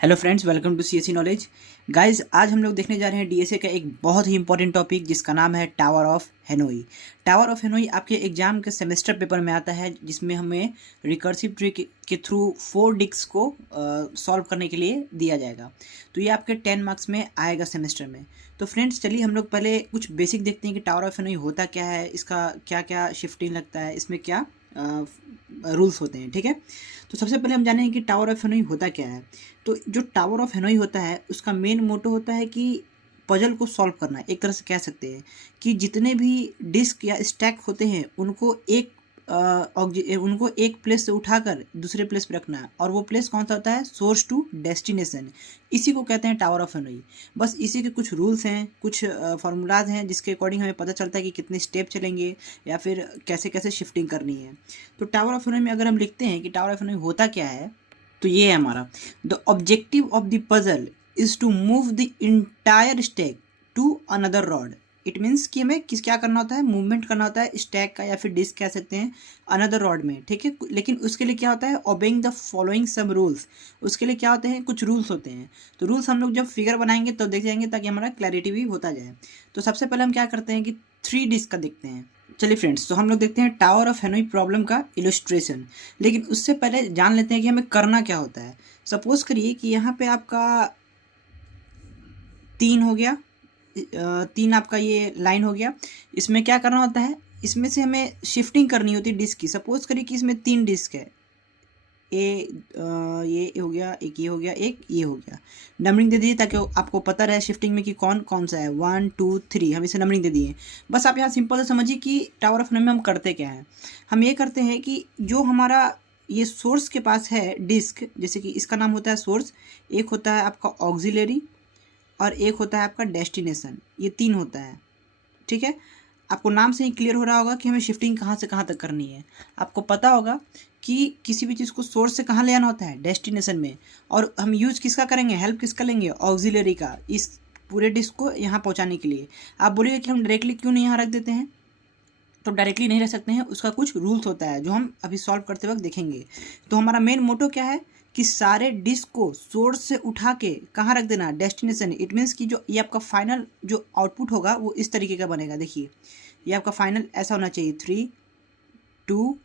Hello friends, welcome to CSC knowledge. Guys, आज हम लोग देखने जा रहे हैं डीएसए का एक बहुत ही इंपॉर्टेंट टॉपिक जिसका नाम है tower of Hanoi. Tower of Hanoi आपके एग्जाम के सेमेस्टर पेपर में आता है, जिसमें हमें रिकर्सिव ट्री के थ्रू 4 डिस्क को सॉल्व करने के लिए दिया जाएगा। तो ये आपके 10 मार्क्स में आएगा सेमेस्टर में। तो फ्रेंड्स, चलिए हम लोग पहले कुछ बेसिक देखते हैं कि टावर ऑफ हेनोई होता क्या है, इसका क्या क्या शिफ्टिंग लगता है, इसमें क्या रूल्स होते हैं। ठीक है, तो सबसे पहले हम जानेंगे कि टावर ऑफ हेनोई होता क्या है। तो जो टावर ऑफ हेनोई होता है उसका मेन मोटो होता है कि पजल को सॉल्व करना। एक तरह से कह सकते हैं कि जितने भी डिस्क या स्टैक होते हैं उनको एक प्लेस से उठाकर दूसरे प्लेस पे रखना है, और वो प्लेस कौन सा होता है? Source to destination. इसी को कहते हैं टावर ऑफ हेनोई। बस इसी के कुछ रूल्स हैं, कुछ फार्मूलाज हैं, जिसके अकॉर्डिंग हमें पता चलता है कि कितने स्टेप चलेंगे या फिर कैसे कैसे शिफ्टिंग करनी है। तो टावर ऑफ हेनोई में अगर हम लिखते हैं कि टावर ऑफ हेनोई होता क्या है, तो ये है हमारा: the objective of the puzzle is to move the entire stack to another rod. It means कि हमें क्या करना होता है? मूवमेंट करना होता है स्टैक का, या फिर डिस्क कह सकते हैं, अनदर रॉड में। ठीक है, लेकिन उसके लिए क्या होता है? Obeying the following some rules. उसके लिए क्या होते हैं? कुछ रूल्स होते हैं। तो रूल्स हम लोग जब फिगर बनाएंगे तो देख जाएंगे, ताकि हमारा क्लैरिटी भी होता जाए। तो सबसे पहले हम क्या करते हैं कि 3 डिस्क का देखते हैं। चलिए फ्रेंड्स, तो हम लोग देखते हैं टावर ऑफ हेनोई प्रॉब्लम का इलस्ट्रेशन। लेकिन उससे पहले जान लेते हैं कि हमें करना क्या होता है। सपोज करिए कि यहाँ पे आपका 3 हो गया, 3 आपका ये लाइन हो गया। इसमें क्या करना होता है? इसमें से हमें शिफ्टिंग करनी होती है डिस्क की। सपोज करिए कि इसमें 3 डिस्क है, ये हो गया, एक ये हो गया, एक ये हो गया। नंबरिंग दे दीजिए ताकि आपको पता रहे शिफ्टिंग में कि कौन कौन सा है। 1 2 3 हम इसे नंबरिंग दे दिए। बस आप यहाँ सिंपल से समझिए कि टावर ऑफ हेनोई में हम करते क्या है। हम ये करते हैं कि जो हमारा ये सोर्स के पास है डिस्क, जैसे कि इसका नाम होता है सोर्स, एक होता है आपका ऑक्सिलरी, और एक होता है आपका डेस्टिनेशन। ये 3 होता है। ठीक है, आपको नाम से ही क्लियर हो रहा होगा कि हमें शिफ्टिंग कहाँ से कहाँ तक करनी है। आपको पता होगा कि किसी भी चीज़ को सोर्स से कहाँ ले आना होता है? डेस्टिनेशन में। और हम यूज़ किसका करेंगे? हेल्प किसका लेंगे? ऑक्सिलरी का, इस पूरे डिस्क को यहाँ पहुँचाने के लिए। आप बोलिए कि हम डायरेक्टली क्यों नहीं यहाँ रख देते हैं? तो डायरेक्टली नहीं रख सकते हैं, उसका कुछ रूल्स होता है जो हम अभी सॉल्व करते वक्त देखेंगे। तो हमारा मेन मोटो क्या है कि सारे डिस्क को सोर्स से उठा के कहाँ रख देना? डेस्टिनेशन। इट मीन्स कि जो ये आपका फाइनल जो आउटपुट होगा वो इस तरीके का बनेगा। देखिए, ये आपका फाइनल ऐसा होना चाहिए, 3 2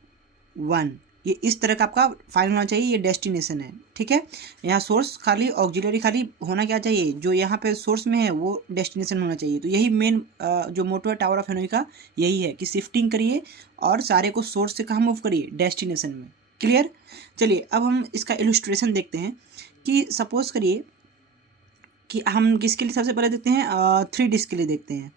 1। ये इस तरह का आपका फाइनल होना चाहिए। ये डेस्टिनेशन है। ठीक है, यहाँ सोर्स खाली, ऑक्सिलरी खाली होना क्या चाहिए? जो यहाँ पे सोर्स में है वो डेस्टिनेशन होना चाहिए। तो यही मेन जो मोटो है टावर ऑफ हेनोई का, यही है कि शिफ्टिंग करिए और सारे को सोर्स से कहाँ मूव करिए? डेस्टिनेशन में। क्लियर? चलिए अब हम इसका इलस्ट्रेशन देखते हैं कि सपोज करिए कि हम किसके लिए सबसे पहले देखते हैं, 3 डिस्क के लिए देखते हैं।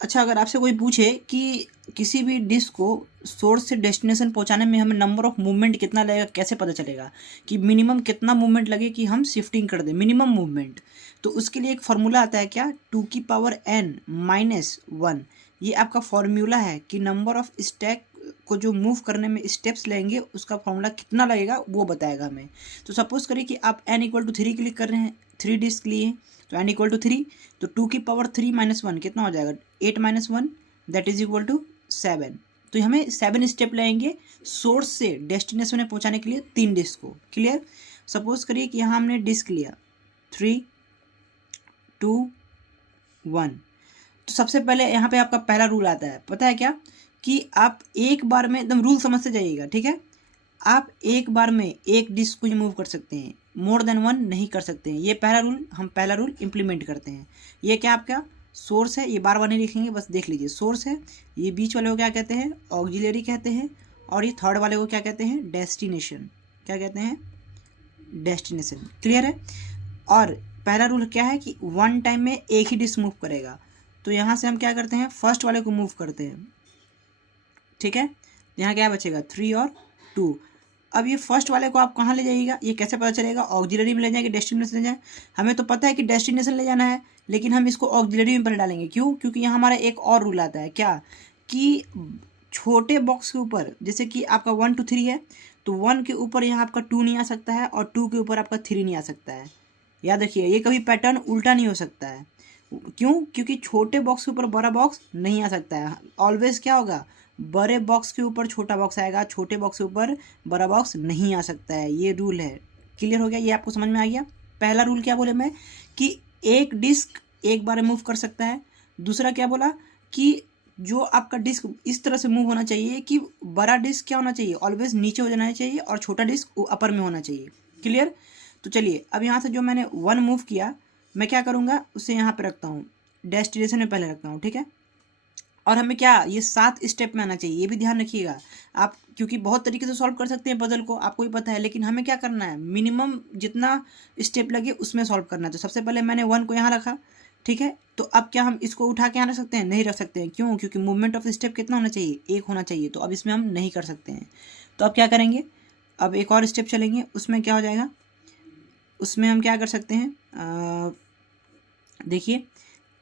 अच्छा, अगर आपसे कोई पूछे कि किसी भी डिस्क को सोर्स से डेस्टिनेशन पहुंचाने में हमें नंबर ऑफ मूवमेंट कितना लगेगा, कैसे पता चलेगा कि मिनिमम कितना मूवमेंट लगे कि हम शिफ्टिंग कर दें? Minimum movement. तो उसके लिए एक फार्मूला आता है, क्या? 2n-1। ये आपका फार्मूला है कि नंबर ऑफ स्टैक को जो मूव करने में स्टेप्स लेंगे उसका फार्मूला कितना लगेगा वो बताएगा हमें। तो सपोज करिए कि आप n=3 क्लिक कर रहे हैं, 3 डिस्क लिए, तो n=3, तो 2^3 - 1 कितना हो जाएगा? 8 - 1, दैट इज इक्वल टू 7। तो हमें 7 स्टेप लगेंगे सोर्स से डेस्टिनेशन में पहुंचाने के लिए 3 डिस्क को। क्लियर? सपोज करिए कि यहाँ हमने डिस्क लिया 3 2 1। तो सबसे पहले यहाँ पे आपका पहला रूल आता है, पता है क्या? कि आप एक बार में, एकदम रूल समझते जाइएगा। ठीक है, आप एक बार में एक डिस्क को मूव कर सकते हैं, मोर देन 1 नहीं कर सकते हैं। ये पहला रूल, हम पहला रूल इम्प्लीमेंट करते हैं। ये क्या आपका सोर्स है, ये बार बार नहीं लिखेंगे, बस देख लीजिए। सोर्स है, ये बीच वाले को क्या कहते हैं? ऑक्सिलरी कहते हैं, और ये थर्ड वाले को क्या कहते हैं? डेस्टिनेशन। क्या कहते हैं? डेस्टिनेशन। क्लियर है? और पहला रूल क्या है कि 1 टाइम में एक ही डिस्क मूव करेगा। तो यहाँ से हम क्या करते हैं? फर्स्ट वाले को मूव करते हैं। ठीक है, यहाँ क्या बचेगा? 3 और 2। अब ये फर्स्ट वाले को आप कहाँ ले जाइएगा? ये कैसे पता चलेगा? ऑक्सिलरी में ले जाएंगे, डेस्टिनेशन ले जाए? हमें तो पता है कि डेस्टिनेशन ले जाना है, लेकिन हम इसको ऑक्सिलरी में पहले डालेंगे। क्यों? क्योंकि यहाँ हमारा एक और रूल आता है, क्या? कि छोटे बॉक्स के ऊपर, जैसे कि आपका 1 2 3 है, तो 1 के ऊपर यहाँ आपका 2 नहीं आ सकता है, और 2 के ऊपर आपका 3 नहीं आ सकता है। याद रखिए, ये कभी पैटर्न उल्टा नहीं हो सकता है। क्यों? क्योंकि छोटे बॉक्स के ऊपर बड़ा बॉक्स नहीं आ सकता है। ऑलवेज क्या होगा? बड़े बॉक्स के ऊपर छोटा बॉक्स आएगा, छोटे बॉक्स के ऊपर बड़ा बॉक्स नहीं आ सकता है, ये रूल है। क्लियर हो गया, ये आपको समझ में आ गया। पहला रूल क्या बोले मैं कि एक डिस्क एक बार मूव कर सकता है। दूसरा क्या बोला कि जो आपका डिस्क इस तरह से मूव होना चाहिए कि बड़ा डिस्क क्या होना चाहिए, ऑलवेज नीचे हो जाना चाहिए और छोटा डिस्क अपर में होना चाहिए। क्लियर। तो चलिए अब यहाँ से जो मैंने 1 मूव किया, मैं क्या करूँगा उसे यहाँ पे रखता हूँ, डेस्टिनेशन में पहले रखता हूँ, ठीक है। और हमें क्या ये 7 स्टेप में आना चाहिए, ये भी ध्यान रखिएगा आप, क्योंकि बहुत तरीके से सॉल्व कर सकते हैं पजल को, आपको भी पता है, लेकिन हमें क्या करना है, मिनिमम जितना स्टेप लगे उसमें सॉल्व करना है। तो सबसे पहले मैंने 1 को यहाँ रखा, ठीक है। तो अब क्या हम इसको उठा के यहाँ रख सकते हैं? नहीं रख सकते हैं। क्यों? क्योंकि मूवमेंट ऑफ स्टेप कितना होना चाहिए? 1 होना चाहिए। तो अब इसमें हम नहीं कर सकते हैं। तो अब क्या करेंगे, अब एक और स्टेप चलेंगे, उसमें क्या हो जाएगा, उसमें हम क्या कर सकते हैं, देखिए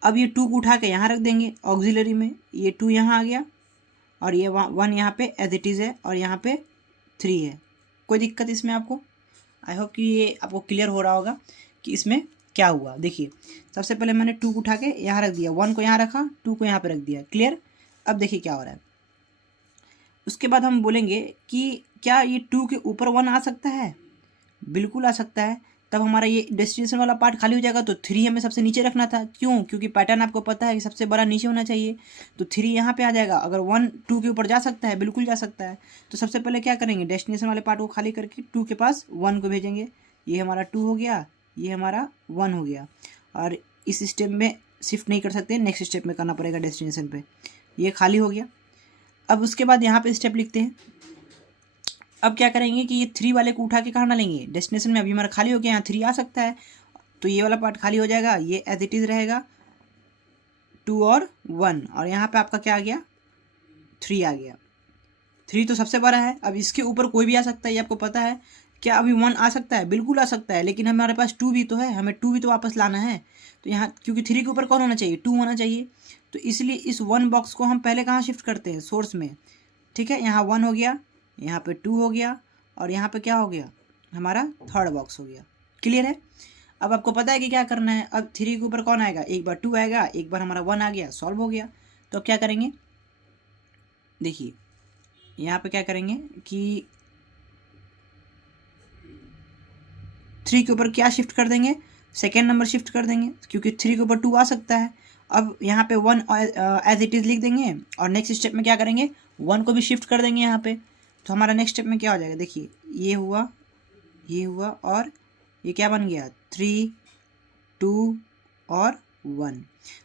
अब ये 2 को उठा के यहाँ रख देंगे ऑक्सिलरी में, ये 2 यहाँ आ गया और ये 1 यहाँ पे एज इट इज़ है और यहाँ पे 3 है। कोई दिक्कत इसमें आपको? आई होप कि ये आपको क्लियर हो रहा होगा कि इसमें क्या हुआ। देखिए सबसे पहले मैंने 2 को उठा के यहाँ रख दिया, 1 को यहाँ रखा, 2 को यहाँ पे रख दिया। क्लियर। अब देखिए क्या हो रहा है, उसके बाद हम बोलेंगे कि क्या ये 2 के ऊपर 1 आ सकता है? बिल्कुल आ सकता है। तब हमारा ये डेस्टिनेशन वाला पार्ट खाली हो जाएगा। तो 3 हमें सबसे नीचे रखना था। क्यों? क्योंकि पैटर्न आपको पता है कि सबसे बड़ा नीचे होना चाहिए। तो 3 यहाँ पे आ जाएगा। अगर 1 2 के ऊपर जा सकता है, बिल्कुल जा सकता है। तो सबसे पहले क्या करेंगे, डेस्टिनेशन वाले पार्ट को खाली करके 2 के पास 1 को भेजेंगे। ये हमारा 2 हो गया, ये हमारा 1 हो गया। और इस स्टेप में शिफ्ट नहीं कर सकते, नेक्स्ट स्टेप में करना पड़ेगा डेस्टिनेशन पे। ये खाली हो गया। अब उसके बाद यहाँ पे स्टेप लिखते हैं। अब क्या करेंगे कि ये 3 वाले को उठा के कहाँ डालेंगे, डेस्टिनेशन में। अभी हमारा खाली हो गया, यहाँ 3 आ सकता है, तो ये वाला पार्ट खाली हो जाएगा, ये एज इट इज़ रहेगा 2 और 1। और यहाँ पे आपका क्या आ गया, 3 आ गया। 3 तो सबसे बड़ा है। अब इसके ऊपर कोई भी आ सकता है, ये आपको पता है। क्या अभी 1 आ सकता है? बिल्कुल आ सकता है, लेकिन हमारे पास 2 भी तो है, हमें 2 भी तो वापस लाना है। तो यहाँ क्योंकि 3 के ऊपर कौन होना चाहिए, 2 होना चाहिए। तो इसलिए इस 1 बॉक्स को हम पहले कहाँ शिफ्ट करते हैं, सोर्स में, ठीक है। यहाँ 1 हो गया, यहाँ पे 2 हो गया और यहाँ पे क्या हो गया, हमारा 3rd बॉक्स हो गया। क्लियर है। अब आपको पता है कि क्या करना है। अब 3 के ऊपर कौन आएगा, एक बार 2 आएगा, एक बार हमारा 1 आ गया, सॉल्व हो गया। तो अब क्या करेंगे, देखिए यहाँ पे क्या करेंगे कि 3 के ऊपर क्या शिफ्ट कर देंगे, 2nd नंबर शिफ्ट कर देंगे, क्योंकि 3 के ऊपर 2 आ सकता है। अब यहाँ पे 1 एज इट इज़ लिख देंगे और नेक्स्ट स्टेप में क्या करेंगे, 1 को भी शिफ्ट कर देंगे यहाँ पे। तो हमारा नेक्स्ट स्टेप में क्या हो जाएगा, देखिए ये हुआ, ये हुआ और ये क्या बन गया, 3 2 और 1।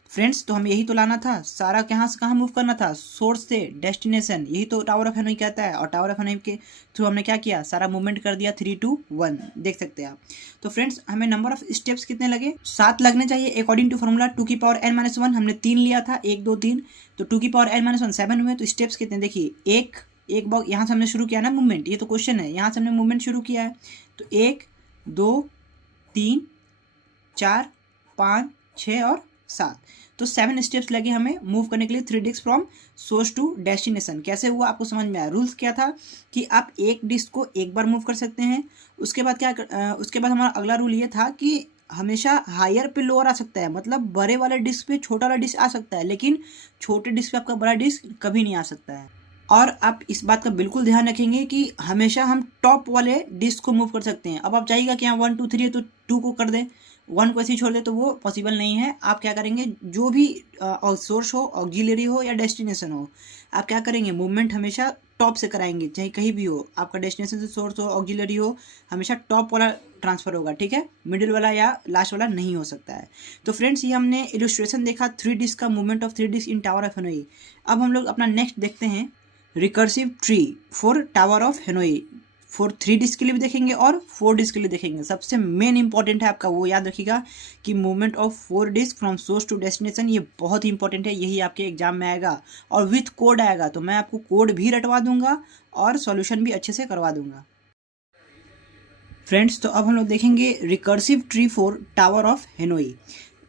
फ्रेंड्स तो हमें यही तो लाना था, सारा कहाँ से कहाँ मूव करना था, सोर्स से डेस्टिनेशन। यही तो टावर ऑफ हेनोई कहता है। और टावर ऑफ हेनोई के थ्रू हमने क्या किया, सारा मूवमेंट कर दिया 3 2 1, देख सकते हैं आप। तो फ्रेंड्स हमें नंबर ऑफ स्टेप्स कितने लगे, 7 लगने चाहिए अकॉर्डिंग टू फॉर्मूला 2 की पावर n-1। हमने 3 लिया था, 1 2 3, तो 2 की पावर n-1 7 हुए। तो स्टेप्स कितने, देखिए एक बॉक्स यहाँ से हमने शुरू किया ना मूवमेंट, ये तो क्वेश्चन है, यहाँ से हमने मूवमेंट शुरू किया है। तो 1 2 3 4 5 6 और 7, तो 7 स्टेप्स लगे हमें मूव करने के लिए 3 disk from source to destination. कैसे हुआ आपको समझ में आया। रूल्स क्या था कि आप एक डिस्क को एक बार मूव कर सकते हैं। उसके बाद उसके बाद हमारा अगला रूल ये था कि हमेशा हायर पे लोअर आ सकता है, मतलब बड़े वाले डिस्क पे छोटा वाला डिस्क आ सकता है, लेकिन छोटे डिस्क पे आपका बड़ा डिस्क कभी नहीं आ सकता है। और आप इस बात का बिल्कुल ध्यान रखेंगे कि हमेशा हम टॉप वाले डिस्क को मूव कर सकते हैं। अब आप चाहिएगा कि यहाँ 1 2 3 है तो 2 को कर दें, 1 को ऐसे ही छोड़ दे, तो वो पॉसिबल नहीं है। आप क्या करेंगे, जो भी सोर्स हो, ऑक्सिलरी हो या डेस्टिनेशन हो, आप क्या करेंगे, मूवमेंट हमेशा टॉप से कराएंगे, चाहे कहीं भी हो, आपका डेस्टिनेशन से सोर्स हो, ऑक्सिलरी हो, हमेशा टॉप वाला ट्रांसफ़र होगा, ठीक है। मिडिल वाला या लास्ट वाला नहीं हो सकता है। तो फ्रेंड्स ये हमने इलस्ट्रेशन देखा 3 डिस्क का, movement of 3 disk in tower of Hanoi. अब हम लोग अपना नेक्स्ट देखते हैं, recursive tree for tower of Hanoi. For 3 disk के लिए भी देखेंगे और 4 डिस्क के लिए देखेंगे। सबसे मेन इंपॉर्टेंट है आपका, वो याद रखिएगा कि movement of 4 disk from source to destination, ये बहुत ही इंपॉर्टेंट है। यही आपके एग्जाम में आएगा और विथ कोड आएगा, तो मैं आपको कोड भी रटवा दूंगा और सॉल्यूशन भी अच्छे से करवा दूंगा। फ्रेंड्स तो अब हम लोग देखेंगे recursive tree for tower of Hanoi.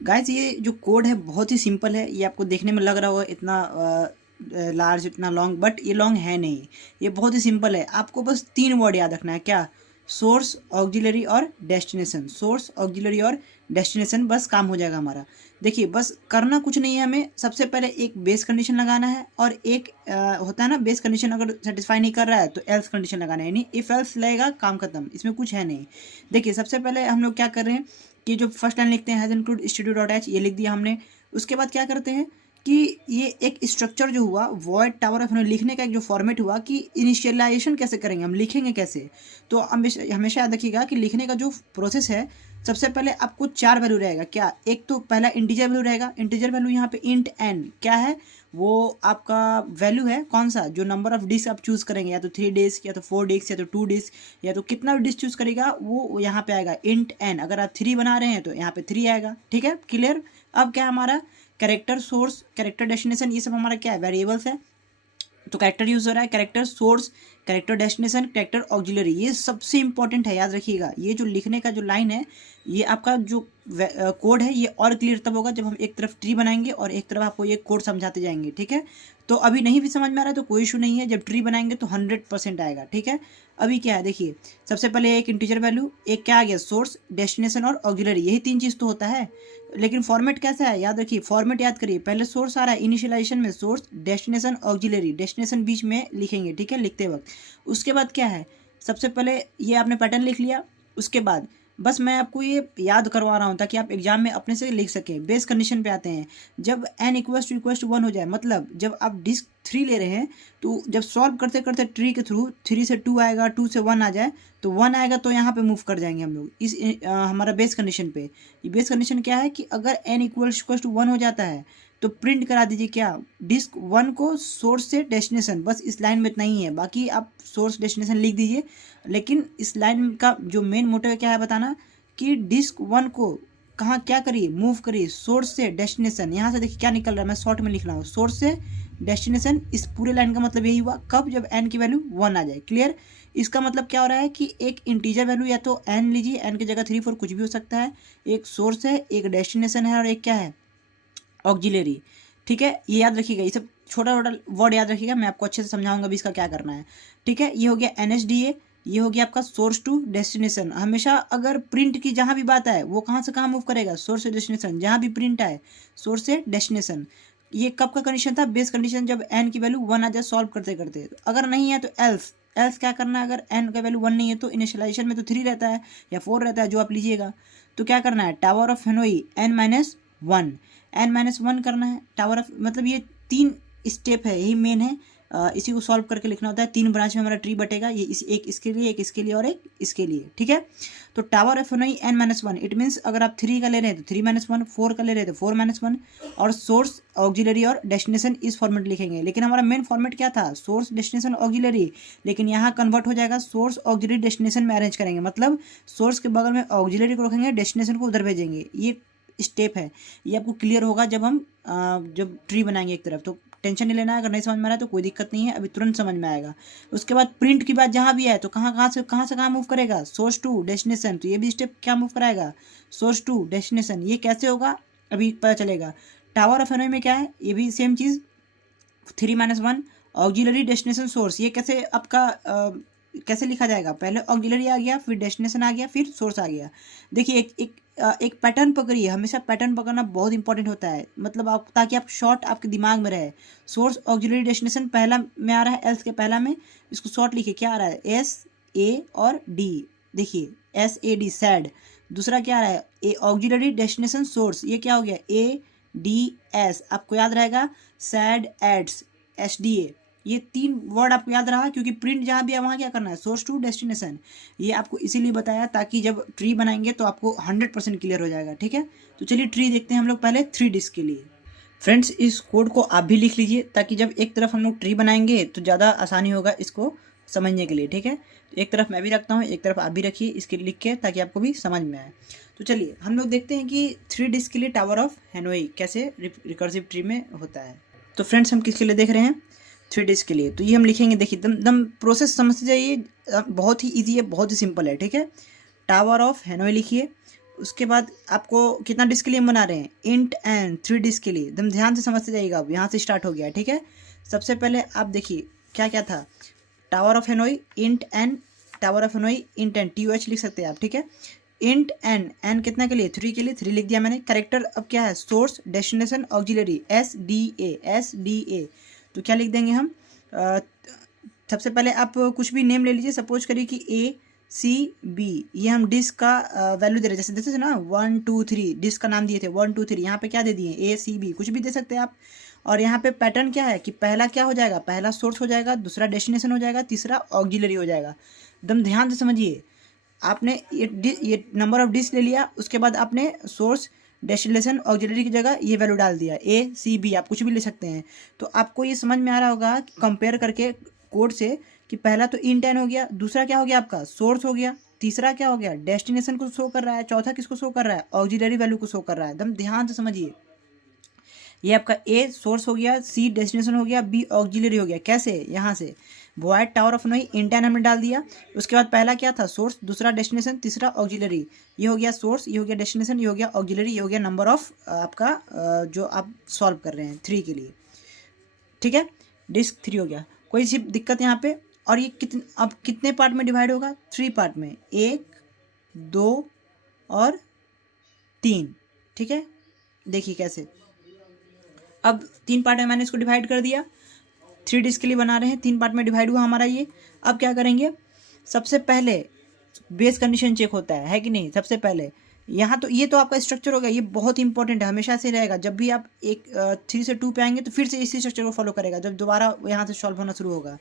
Guys ये जो कोड है बहुत ही सिंपल है, ये आपको देखने में लग रहा होगा इतना लार्ज, इतना लॉन्ग, बट ये लॉन्ग है नहीं, ये बहुत ही सिंपल है। आपको बस 3 वर्ड याद रखना है, क्या, सोर्स, ऑक्सिलरी और डेस्टिनेशन, सोर्स, ऑक्सिलरी और डेस्टिनेशन, बस काम हो जाएगा हमारा। देखिए बस करना कुछ नहीं है, हमें सबसे पहले एक बेस कंडीशन लगाना है और एक होता है ना बेस कंडीशन अगर सेटिस्फाई नहीं कर रहा है तो एल्स कंडीशन लगाना है, यानी इफ एल्स लगेगा काम खत्म, इसमें कुछ है नहीं। देखिए सबसे पहले हम लोग क्या कर रहे हैं कि जो फर्स्ट लाइन लिखते हैं has include studio dot H, ये लिख दिया हमने। उसके बाद क्या करते हैं कि ये एक स्ट्रक्चर जो हुआ वॉइड टावर ऑफ लिखने का एक जो फॉर्मेट हुआ कि इनिशियलाइजेशन कैसे करेंगे, हम लिखेंगे कैसे। तो हमेशा याद रखिएगा कि लिखने का जो प्रोसेस है सबसे पहले आपको 4 वैल्यू रहेगा। क्या, एक तो पहला इंटीजर वैल्यू रहेगा, इंटीजर वैल्यू यहाँ पे इंट एन क्या है, वो आपका वैल्यू है कौन सा, जो नंबर ऑफ डिस्क आप चूज़ करेंगे, या तो 3 डिस्क या तो 4 डिस्क या तो 2 डिस्क या तो कितना भी डिस्क चूज़ करेगा वो यहाँ पे आएगा इंट एन। अगर आप 3 बना रहे हैं तो यहाँ पे 3 आएगा, ठीक है क्लियर। अब क्या है हमारा कैरेक्टर सोर्स, कैरेक्टर डेस्टिनेशन, ये सब हमारा क्या है वेरिएबल्स है। तो कैरेक्टर यूज हो रहा है, character source, character destination, character auxiliary, ये सबसे इंपॉर्टेंट है, याद रखिएगा। ये जो लिखने का जो लाइन है ये आपका जो कोड है ये और क्लियर तब होगा जब हम एक तरफ ट्री बनाएंगे और एक तरफ आपको ये कोड समझाते जाएंगे, ठीक है। तो अभी नहीं भी समझ में आ रहा है तो कोई इशू नहीं है, जब ट्री बनाएंगे तो 100% आएगा, ठीक है। अभी क्या है देखिए, सबसे पहले एक इंटीजर वैल्यू, एक क्या आ गया सोर्स, डेस्टिनेशन और ऑक्सिलरी, यही 3 चीज़ तो होता है। लेकिन फॉर्मेट कैसा है याद रखिए, फॉर्मेट याद करिए, पहले सोर्स आ रहा है इनिशियलाइजेशन में, सोर्स, डेस्टिनेशन, ऑक्सिलरी, डेस्टिनेशन बीच में लिखेंगे, ठीक है लिखते वक्त। उसके बाद क्या है, सबसे पहले ये आपने पैटर्न लिख लिया, उसके बाद बस मैं आपको ये याद करवा रहा हूँ ताकि आप एग्जाम में अपने से लिख सकें। बेस कंडीशन पे आते हैं, जब n इक्वल्स टू 1 हो जाए, मतलब जब आप डिस्क 3 ले रहे हैं तो जब सॉल्व करते करते ट्री के थ्रू 3 से 2 आएगा, 2 से 1 आ जाए तो 1 आएगा तो यहाँ पे मूव कर जाएंगे हम लोग इस हमारा बेस कंडीशन पे। ये बेस कंडीशन क्या है कि अगर n इक्वल्स टू 1 हो जाता है तो प्रिंट करा दीजिए क्या, डिस्क 1 को सोर्स से डेस्टिनेशन, बस इस लाइन में इतना ही है, बाकी आप सोर्स डेस्टिनेशन लिख दीजिए। लेकिन इस लाइन का जो मेन मोटिव क्या है बताना कि डिस्क 1 को कहाँ क्या करिए, मूव करिए सोर्स से डेस्टिनेशन। यहाँ से देखिए क्या निकल रहा है, मैं शॉर्ट में लिख रहा हूँ, सोर्स से डेस्टिनेशन। इस पूरे लाइन का मतलब यही हुआ, कब, जब n की वैल्यू 1 आ जाए, क्लियर। इसका मतलब क्या हो रहा है कि एक इंटीजर वैल्यू या तो n लीजिए, n की जगह 3 4 कुछ भी हो सकता है, एक सोर्स है, एक डेस्टिनेशन है और एक क्या है ऑक्सिलरी, ठीक है। ये याद रखिएगा, ये सब छोटा छोटा वर्ड याद रखिएगा, मैं आपको अच्छे से समझाऊंगा भी इसका क्या करना है, ठीक है। ये हो गया NSDA, ये हो गया आपका सोर्स टू डेस्टिनेशन। हमेशा अगर प्रिंट की जहाँ भी बात आए वो कहाँ से कहाँ मूव करेगा, सोर्स से डेस्टिनेशन, जहाँ भी प्रिंट आए सोर्स से डेस्टिनेशन। ये कब का कंडीशन था, बेस कंडीशन, जब n की वैल्यू 1 आ जाए सॉल्व करते करते। अगर नहीं है तो एल्स, एल्स क्या करना है, अगर n का वैल्यू 1 नहीं है तो इनिशियलाइजेशन में तो 3 रहता है या 4 रहता है जो आप लीजिएगा, तो क्या करना है tower of Hanoi n-1, n-1 करना है टावर ऑफ, मतलब ये 3 स्टेप है, यही मेन है। इसी को सॉल्व करके लिखना होता है, 3 ब्रांच में हमारा ट्री बटेगा, ये एक इसके लिए, एक इसके लिए और एक इसके लिए, ठीक है। तो tower of Hanoi n-1, it means अगर आप 3 का ले रहे हैं तो 3-1, 4 का ले रहे हैं तो 4-1, और सोर्स, ऑक्सिलरी और डेस्टिनेशन इस फॉर्मेट लिखेंगे। लेकिन हमारा मेन फॉर्मेट क्या था, सोर्स, डेस्टिनेशन, ऑक्सिलरी, लेकिन यहाँ कन्वर्ट हो जाएगा सोर्स, ऑक्सिलरी, डेस्टिनेशन में अरेंज करेंगे, मतलब सोर्स के बगल में ऑक्सिलरी को रखेंगे, डेस्टिनेशन को उधर भेजेंगे। ये स्टेप है, ये आपको क्लियर होगा जब हम जब ट्री बनाएंगे एक तरफ, तो टेंशन नहीं लेना है, अगर नहीं समझ में आ रहा है तो कोई दिक्कत नहीं है, अभी तुरंत समझ में आएगा। उसके बाद प्रिंट की बात जहाँ भी है तो कहाँ से कहाँ मूव करेगा, सोर्स टू डेस्टिनेशन, तो ये भी स्टेप क्या मूव कराएगा, सोर्स टू डेस्टिनेशन। ये कैसे होगा अभी पता चलेगा। टावर ऑफ हेनोई में क्या है, ये भी सेम चीज़, 3-1 ऑक्सिलरी, डेस्टिनेशन, सोर्स। ये कैसे आपका कैसे लिखा जाएगा, पहले ऑक्सिलरी आ गया, फिर डेस्टिनेशन आ गया, फिर सोर्स आ गया। देखिए एक पैटर्न पकड़िए, हमेशा पैटर्न पकड़ना बहुत इंपॉर्टेंट होता है, मतलब आप, ताकि आप शॉर्ट आपके दिमाग में रहे। सोर्स, ऑक्सिलरी, डेस्टिनेशन पहला में आ रहा है, एल्स के पहला में, इसको शॉर्ट लिखिए, क्या आ रहा है SA और D, देखिए SAD सैड। दूसरा क्या आ रहा है, ए ऑक्सिलरी, डेस्टिनेशन, सोर्स, ये क्या हो गया ADS, आपको याद रहेगा, सैड एड्स SDA। ये 3 वर्ड आपको याद रहा, क्योंकि प्रिंट जहाँ भी है वहाँ क्या करना है, सोर्स टू डेस्टिनेशन। ये आपको इसीलिए बताया ताकि जब ट्री बनाएंगे तो आपको 100% क्लियर हो जाएगा, ठीक है। तो चलिए ट्री देखते हैं हम लोग पहले 3 डिस्क के लिए। फ्रेंड्स इस कोड को आप भी लिख लीजिए ताकि जब एक तरफ हम लोग ट्री बनाएंगे तो ज़्यादा आसानी होगा इसको समझने के लिए, ठीक है। तो एक तरफ मैं भी रखता हूँ, एक तरफ आप भी रखिए इसके लिख के, ताकि आपको भी समझ में आए। तो चलिए हम लोग देखते हैं कि 3 डिस्क के लिए टावर ऑफ हेनोई कैसे रिकर्सिव ट्री में होता है। तो फ्रेंड्स हम किसके लिए देख रहे हैं, 3 डिस्क के लिए। तो ये हम लिखेंगे, देखिए दम प्रोसेस समझते जाइए, बहुत ही ईजी है, बहुत ही सिंपल है, ठीक है। टावर ऑफ हेनोई लिखिए, उसके बाद आपको कितना डिस्क के लिए बना रहे हैं, इंट एन, 3 डिस्क के लिए, एकदम ध्यान से समझते जाइएगा। अब यहाँ से स्टार्ट हो गया, ठीक है। सबसे पहले आप देखिए क्या क्या था, tower of Hanoi int n tower of Hanoi int n, TOH लिख सकते हैं आप, ठीक है। इंट एन, एन कितना के लिए, 3 के लिए, 3 लिख दिया मैंने। करेक्टर अब क्या है, सोर्स डेस्टिनेशन ऑक्सिलरी, SDA। तो क्या लिख देंगे हम, सबसे पहले आप कुछ भी नेम ले लीजिए, सपोज करिए कि ACB, ये हम डिस्क का वैल्यू दे रहे हैं, जैसे देते थे ना 1 2 3, डिस्क का नाम दिए थे 1 2 3, यहाँ पे क्या दे दिए ACB, कुछ भी दे सकते हैं आप। और यहाँ पे पैटर्न क्या है कि पहला क्या हो जाएगा, पहला सोर्स हो जाएगा, दूसरा डेस्टिनेशन हो जाएगा, तीसरा ऑक्सिलरी हो जाएगा। एकदम ध्यान से समझिए, आपने ये नंबर ऑफ डिस्क ले लिया, उसके बाद आपने सोर्स डेस्टिनेशन ऑक्सिलरी की जगह ये वैल्यू डाल दिया ACB, आप कुछ भी ले सकते हैं। तो आपको ये समझ में आ रहा होगा कंपेयर करके कोड से कि पहला तो इंट एन हो गया, दूसरा क्या हो गया आपका सोर्स हो गया, तीसरा क्या हो गया डेस्टिनेशन को शो कर रहा है, चौथा किसको शो कर रहा है ऑक्सिलरी वैल्यू को शो कर रहा है। एकदम ध्यान से समझिए, ये आपका A सोर्स हो गया, C डेस्टिनेशन हो गया, B ऑक्सिलरी हो गया। कैसे, यहाँ से void tower of Hanoi int n हमने डाल दिया, उसके बाद पहला क्या था सोर्स, दूसरा डेस्टिनेशन, तीसरा ऑक्सिलरी। ये हो गया सोर्स, ये हो गया डेस्टिनेशन, ये हो गया ऑक्सिलरी, ये हो गया नंबर ऑफ आपका जो आप सॉल्व कर रहे हैं 3 के लिए, ठीक है। डिस्क 3 हो गया, कोई सी दिक्कत यहाँ पे। और ये अब कितने पार्ट में डिवाइड होगा, 3 पार्ट में, 1 2 और 3, ठीक है। देखिए कैसे, अब 3 पार्ट में मैंने इसको डिवाइड कर दिया, 3 डिस्क के लिए बना रहे हैं, 3 पार्ट में डिवाइड हुआ हमारा ये। अब क्या करेंगे, सबसे पहले बेस कंडीशन चेक होता है कि नहीं। सबसे पहले यहाँ तो ये तो आपका स्ट्रक्चर होगा, ये बहुत इंपॉर्टेंट है, हमेशा से रहेगा। जब भी आप 3 से 2 पे आएंगे तो फिर से इसी स्ट्रक्चर को फॉलो करेगा जब दोबारा यहाँ से सॉल्व होना शुरू होगा।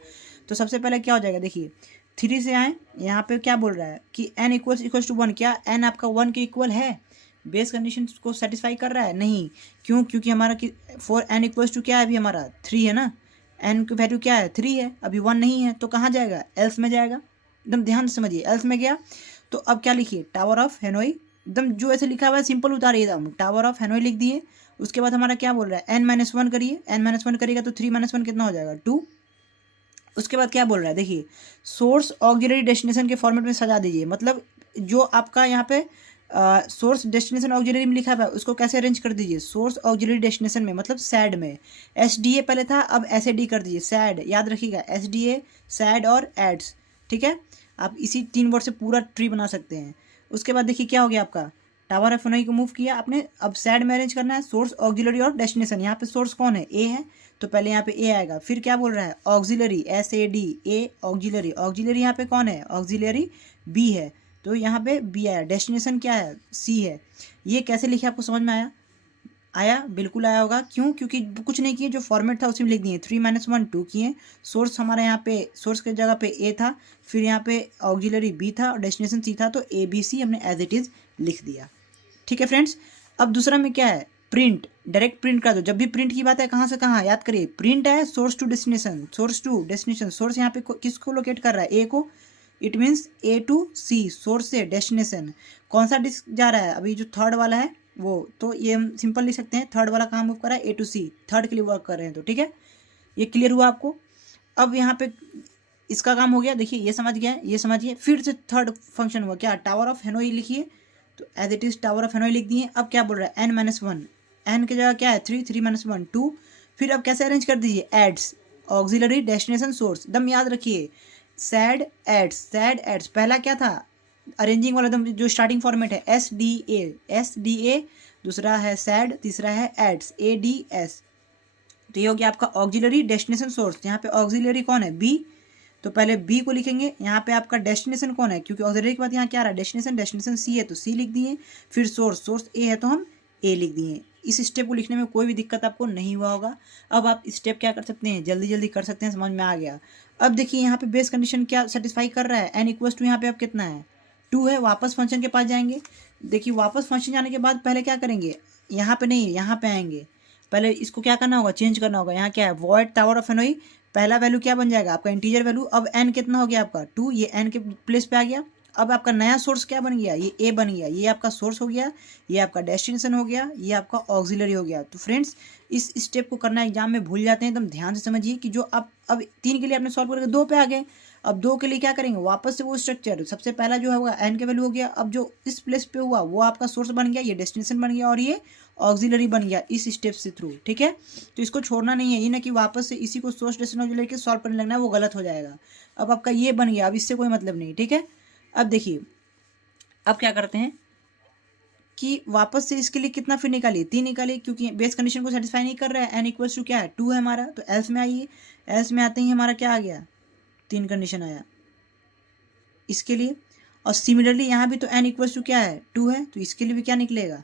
तो सबसे पहले क्या हो जाएगा, देखिए 3 से आए, यहाँ पे क्या बोल रहा है कि n इक्वल्स टू 1, क्या n आपका 1 के इक्वल है, बेस कंडीशन को सेटिस्फाई कर रहा है, नहीं। क्यों, क्योंकि हमारा फॉर n इक्वल्स टू क्या है, अभी हमारा 3 है ना, n की वैल्यू क्या है 3 है, अभी 1 नहीं है, तो कहाँ जाएगा, एल्स में जाएगा। एकदम ध्यान से समझिए, एल्स में गया तो अब क्या लिखिए, टावर ऑफ हेनोई, एकदम जो ऐसे लिखा हुआ है सिंपल उतारिए, एकदम टावर ऑफ हेनोई लिख दिए। उसके बाद हमारा क्या बोल रहा है, n-1 करिए, n-1 करिएगा तो 3-1 कितना हो जाएगा 2। उसके बाद क्या बोल रहा है, देखिए सोर्स ऑक्सिलरी डेस्टिनेशन के फॉर्मेट में सजा दीजिए, मतलब जो आपका यहाँ पे सोर्स डेस्टिनेशन ऑक्सिलरी में लिखा हुआ है उसको कैसे अरेंज कर दीजिए, सोर्स ऑक्सिलरी डेस्टिनेशन में, मतलब सैड में। SDA पहले था, अब SAD कर दीजिए, सैड याद रखिएगा, SDA सैड और एड्स, ठीक है। आप इसी 3 वर्ड से पूरा ट्री बना सकते हैं। उसके बाद देखिए क्या हो गया आपका, टावर ऑफ हेनोई को मूव किया आपने, अब सैड में अरेंज करना है सोर्स ऑक्सिलरी और डेस्टिनेशन। यहाँ पे सोर्स कौन है, A है, तो पहले यहाँ पे A आएगा, फिर क्या बोल रहा है auxiliary, SAD A auxiliary, auxiliary यहाँ पे कौन है ऑक्सिलरी B है, तो यहाँ पे B आया, डेस्टिनेशन क्या है C है। ये कैसे लिखे आपको समझ में आया, बिल्कुल आया होगा। क्यों, क्योंकि कुछ नहीं किए, जो फॉर्मेट था उसी में लिख दिए, 3-1 2 किए। सोर्स हमारे यहाँ पे, सोर्स की जगह पे A था, फिर यहाँ पे ऑक्सिलरी B था और डेस्टिनेशन C था, तो ABC हमने एज इट इज़ लिख दिया, ठीक है फ्रेंड्स। अब दूसरा में क्या है, प्रिंट, डायरेक्ट प्रिंट कर दो। जब भी प्रिंट की बात है कहाँ से कहाँ याद करिए, प्रिंट है source to destination, source to destination. Source यहाँ पे किसको लोकेट कर रहा है, A को, it means A to C, source से डेस्टिनेशन। कौन सा डिस्क जा रहा है, अभी जो थर्ड वाला है वो, तो ये हम सिंपल लिख सकते हैं, थर्ड वाला कहाँ मूव कर रहा है, A to C, थर्ड के लिए वर्क कर रहे हैं, तो ठीक है, ये क्लियर हुआ आपको। अब यहाँ पे इसका काम हो गया, देखिए ये समझ गया है, ये समझिए। फिर से थर्ड फंक्शन हुआ क्या, टावर ऑफ हेनोई लिखिए, तो as it is tower of Hanoi लिख दिए। अब क्या बोल रहा है, n-1, n की जगह क्या है 3, 3-1 2। फिर अब कैसे अरेंज कर दीजिए, एड्स ऑक्सिलरी डेस्टिनेशन सोर्स, एकदम याद रखिए, सैड एड्स, सैड एड्स। पहला क्या था अरेंजिंग वाला, एकदम जो स्टार्टिंग फॉर्मेट है SDA, दूसरा है सैड, तीसरा है एड्स ADS। तो ये हो गया आपका ऑक्सिलरी डेस्टिनेशन सोर्स। यहाँ पे ऑक्सिलरी कौन है, B, तो पहले B को लिखेंगे। यहाँ पे आपका डेस्टिनेशन कौन है, क्योंकि ऑक्सिलरी के बाद यहाँ क्या रहा है डेस्टिनेशन, डेस्टिनेशन C है तो C लिख दिए। फिर सोर्स, सोर्स A है तो हम A लिख दिए। इस स्टेप को लिखने में कोई भी दिक्कत आपको नहीं हुआ होगा। अब आप स्टेप क्या कर सकते हैं, जल्दी जल्दी कर सकते हैं, समझ में आ गया। अब देखिए यहाँ पे बेस कंडीशन क्या सेटिस्फाई कर रहा है, n इक्वल्स टू यहाँ पे अब कितना है 2 है। वापस फंक्शन के पास जाएंगे, देखिए वापस फंक्शन जाने के बाद पहले क्या करेंगे, यहाँ पे नहीं यहाँ पे आएंगे, पहले इसको क्या करना होगा, चेंज करना होगा। यहाँ क्या है वॉइड टावर ऑफ हेनोई, पहला वैल्यू क्या बन जाएगा आपका इंटीजर वैल्यू। अब n कितना हो गया आपका 2, ये n के प्लेस पे आ गया। अब आपका नया सोर्स क्या बन गया, ये A बन गया, ये आपका सोर्स हो गया, ये आपका डेस्टिनेशन हो गया, ये आपका ऑक्सिलरी हो गया। तो फ्रेंड्स इस स्टेप को करना एग्जाम में भूल जाते हैं, एकदम ध्यान से समझिए कि जो आप अब 3 के लिए आपने सॉल्व करके 2 पे आ गए, अब 2 के लिए क्या करेंगे, वापस से वो स्ट्रक्चर, सबसे पहला जो होगा n का वैल्यू हो गया, अब जो इस प्लेस पे हुआ वो आपका सोर्स बन गया, ये डेस्टिनेशन बन गया और ये ऑक्सिलरी बन गया इस स्टेप से थ्रू, ठीक है। तो इसको छोड़ना नहीं है, ये ना कि वापस से इसी को सोर्स डेस्टिनेशन ऑक्सिलरी के सॉल्व करने लगना है, वो गलत हो जाएगा। अब आपका ये बन गया, अब इससे कोई मतलब नहीं, ठीक है। अब देखिए अब क्या करते हैं कि वापस से इसके लिए कितना फिर निकालिए, 3 निकालिए, क्योंकि बेस कंडीशन को सेटिस्फाई नहीं कर रहा है। n इक्वल्स टू क्या है, 2 है हमारा, तो एल्स में आइए, एल्स में आते ही हमारा क्या आ गया, 3 कंडीशन आया इसके लिए। और सिमिलरली यहाँ भी तो n इक्वल्स टू क्या है, 2 है, तो इसके लिए भी क्या निकलेगा,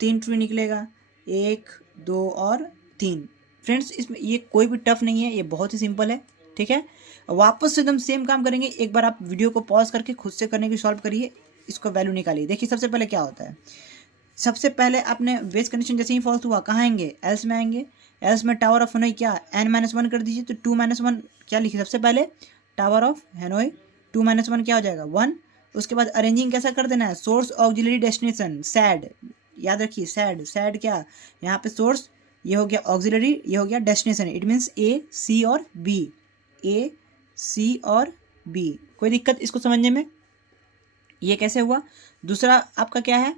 3 ट्रू निकलेगा, 1 2 और 3। फ्रेंड्स इसमें ये कोई भी टफ नहीं है, ये बहुत ही सिंपल है, ठीक है। वापस से एकदम सेम काम करेंगे, एक बार आप वीडियो को पॉज करके खुद से करने की सॉल्व करिए, इसको वैल्यू निकालिए। देखिए सबसे पहले क्या होता है, सबसे पहले आपने बेस कंडीशन जैसे ही फॉल्स हुआ कहाँ आएंगे, एल्स में आएंगे। एल्स में टावर ऑफ हेनोई क्या, n-1 कर दीजिए, तो 2-1 क्या लिखिए, सबसे पहले टावर ऑफ हेनोई 2-1 क्या हो जाएगा, 1। उसके बाद अरेंजिंग कैसा कर देना है, सोर्स ऑक्सिलरी डेस्टिनेशन सैड, याद रखिए सैड, सैड क्या, यहाँ पे सोर्स, ये हो गया ऑक्सिलरी, ये हो गया डेस्टिनेशन, इट मीन्स ए सी और बी, ए सी और बी। कोई दिक्कत इसको समझने में, ये कैसे हुआ। दूसरा आपका क्या है,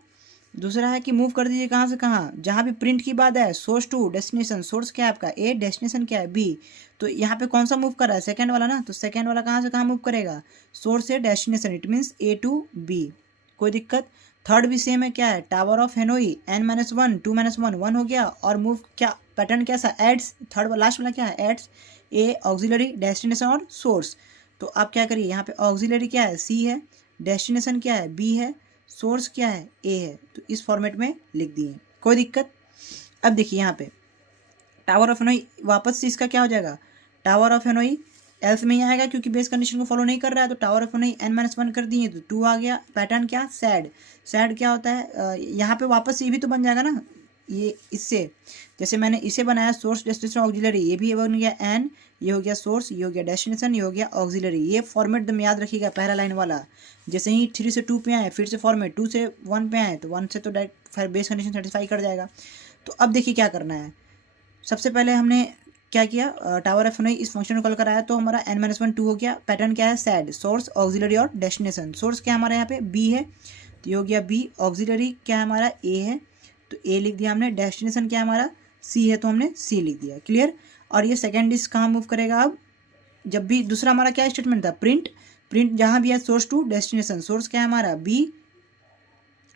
दूसरा है कि मूव कर दीजिए कहाँ से कहाँ, जहाँ भी प्रिंट की बात है, सोर्स टू डेस्टिनेशन, सोर्स क्या है आपका ए, डेस्टिनेशन क्या है बी, तो यहाँ पे कौन सा मूव कर रहा है, सेकंड वाला ना, तो सेकंड वाला कहाँ से कहाँ मूव करेगा, सोर्स से destination, it means A to B. कोई दिक्कत। थर्ड भी सेम है, क्या है, टावर ऑफ हेनोई n-1 2-1 1 हो गया, और मूव क्या पैटर्न कैसा, एड्स, थर्ड लास्ट वाला क्या है, एड्स ए ऑक्सिलरी डेस्टिनेशन और सोर्स। तो आप क्या करिए, यहाँ पे ऑक्सिलरी क्या है, सी है, डेस्टिनेशन क्या है, बी है, सोर्स क्या है, ए है, तो इस फॉर्मेट में लिख दिए, कोई दिक्कत। अब देखिए यहाँ पे टावर ऑफ हेनोई, वापस से इसका क्या हो जाएगा, टावर ऑफ हेनोई एल्स में ही आएगा, क्योंकि बेस कंडीशन को फॉलो नहीं कर रहा है, तो टावर ऑफ हेनोई n-1 कर दिए तो 2 आ गया। पैटर्न क्या, सैड, सैड क्या होता है, यहाँ पे वापस ये भी तो बन जाएगा ना, ये इससे जैसे मैंने इसे बनाया सोर्स डेस्टिनेशन ऑक्सिलरी, ये भी बन गया n, ये हो गया सोर्स, ये हो गया डेस्टिनेशन, ये हो गया ऑक्सिलरी। ये फॉर्मेट एकदम याद रखिएगा, पहला लाइन वाला, जैसे ही 3 से 2 पे आए फिर से फॉर्मेट, 2 से 1 पे आए तो 1 से तो डायरेक्ट फिर बेस कंडीशन सेटिस्फाई कर जाएगा। तो अब देखिए क्या करना है, सबसे पहले हमने क्या किया, टावर ऑफ हेनोई इस फंक्शन को कॉल कराया, तो हमारा n-1 2 हो गया। पैटर्न क्या है, सैड, सोर्स ऑक्सिलरी और डेस्टिनेशन। सोर्स क्या हमारा यहाँ पे बी है, तो ये हो गया बी, ऑक्सिलरी क्या है हमारा ए है, तो ए लिख दिया हमने, डेस्टिनेशन क्या है हमारा सी है, तो हमने सी लिख दिया, क्लियर। और ये सेकेंड डिस्क कहाँ मूव करेगा, अब जब भी दूसरा हमारा क्या स्टेटमेंट था, प्रिंट, प्रिंट जहाँ भी है सोर्स टू डेस्टिनेशन, सोर्स क्या है हमारा बी,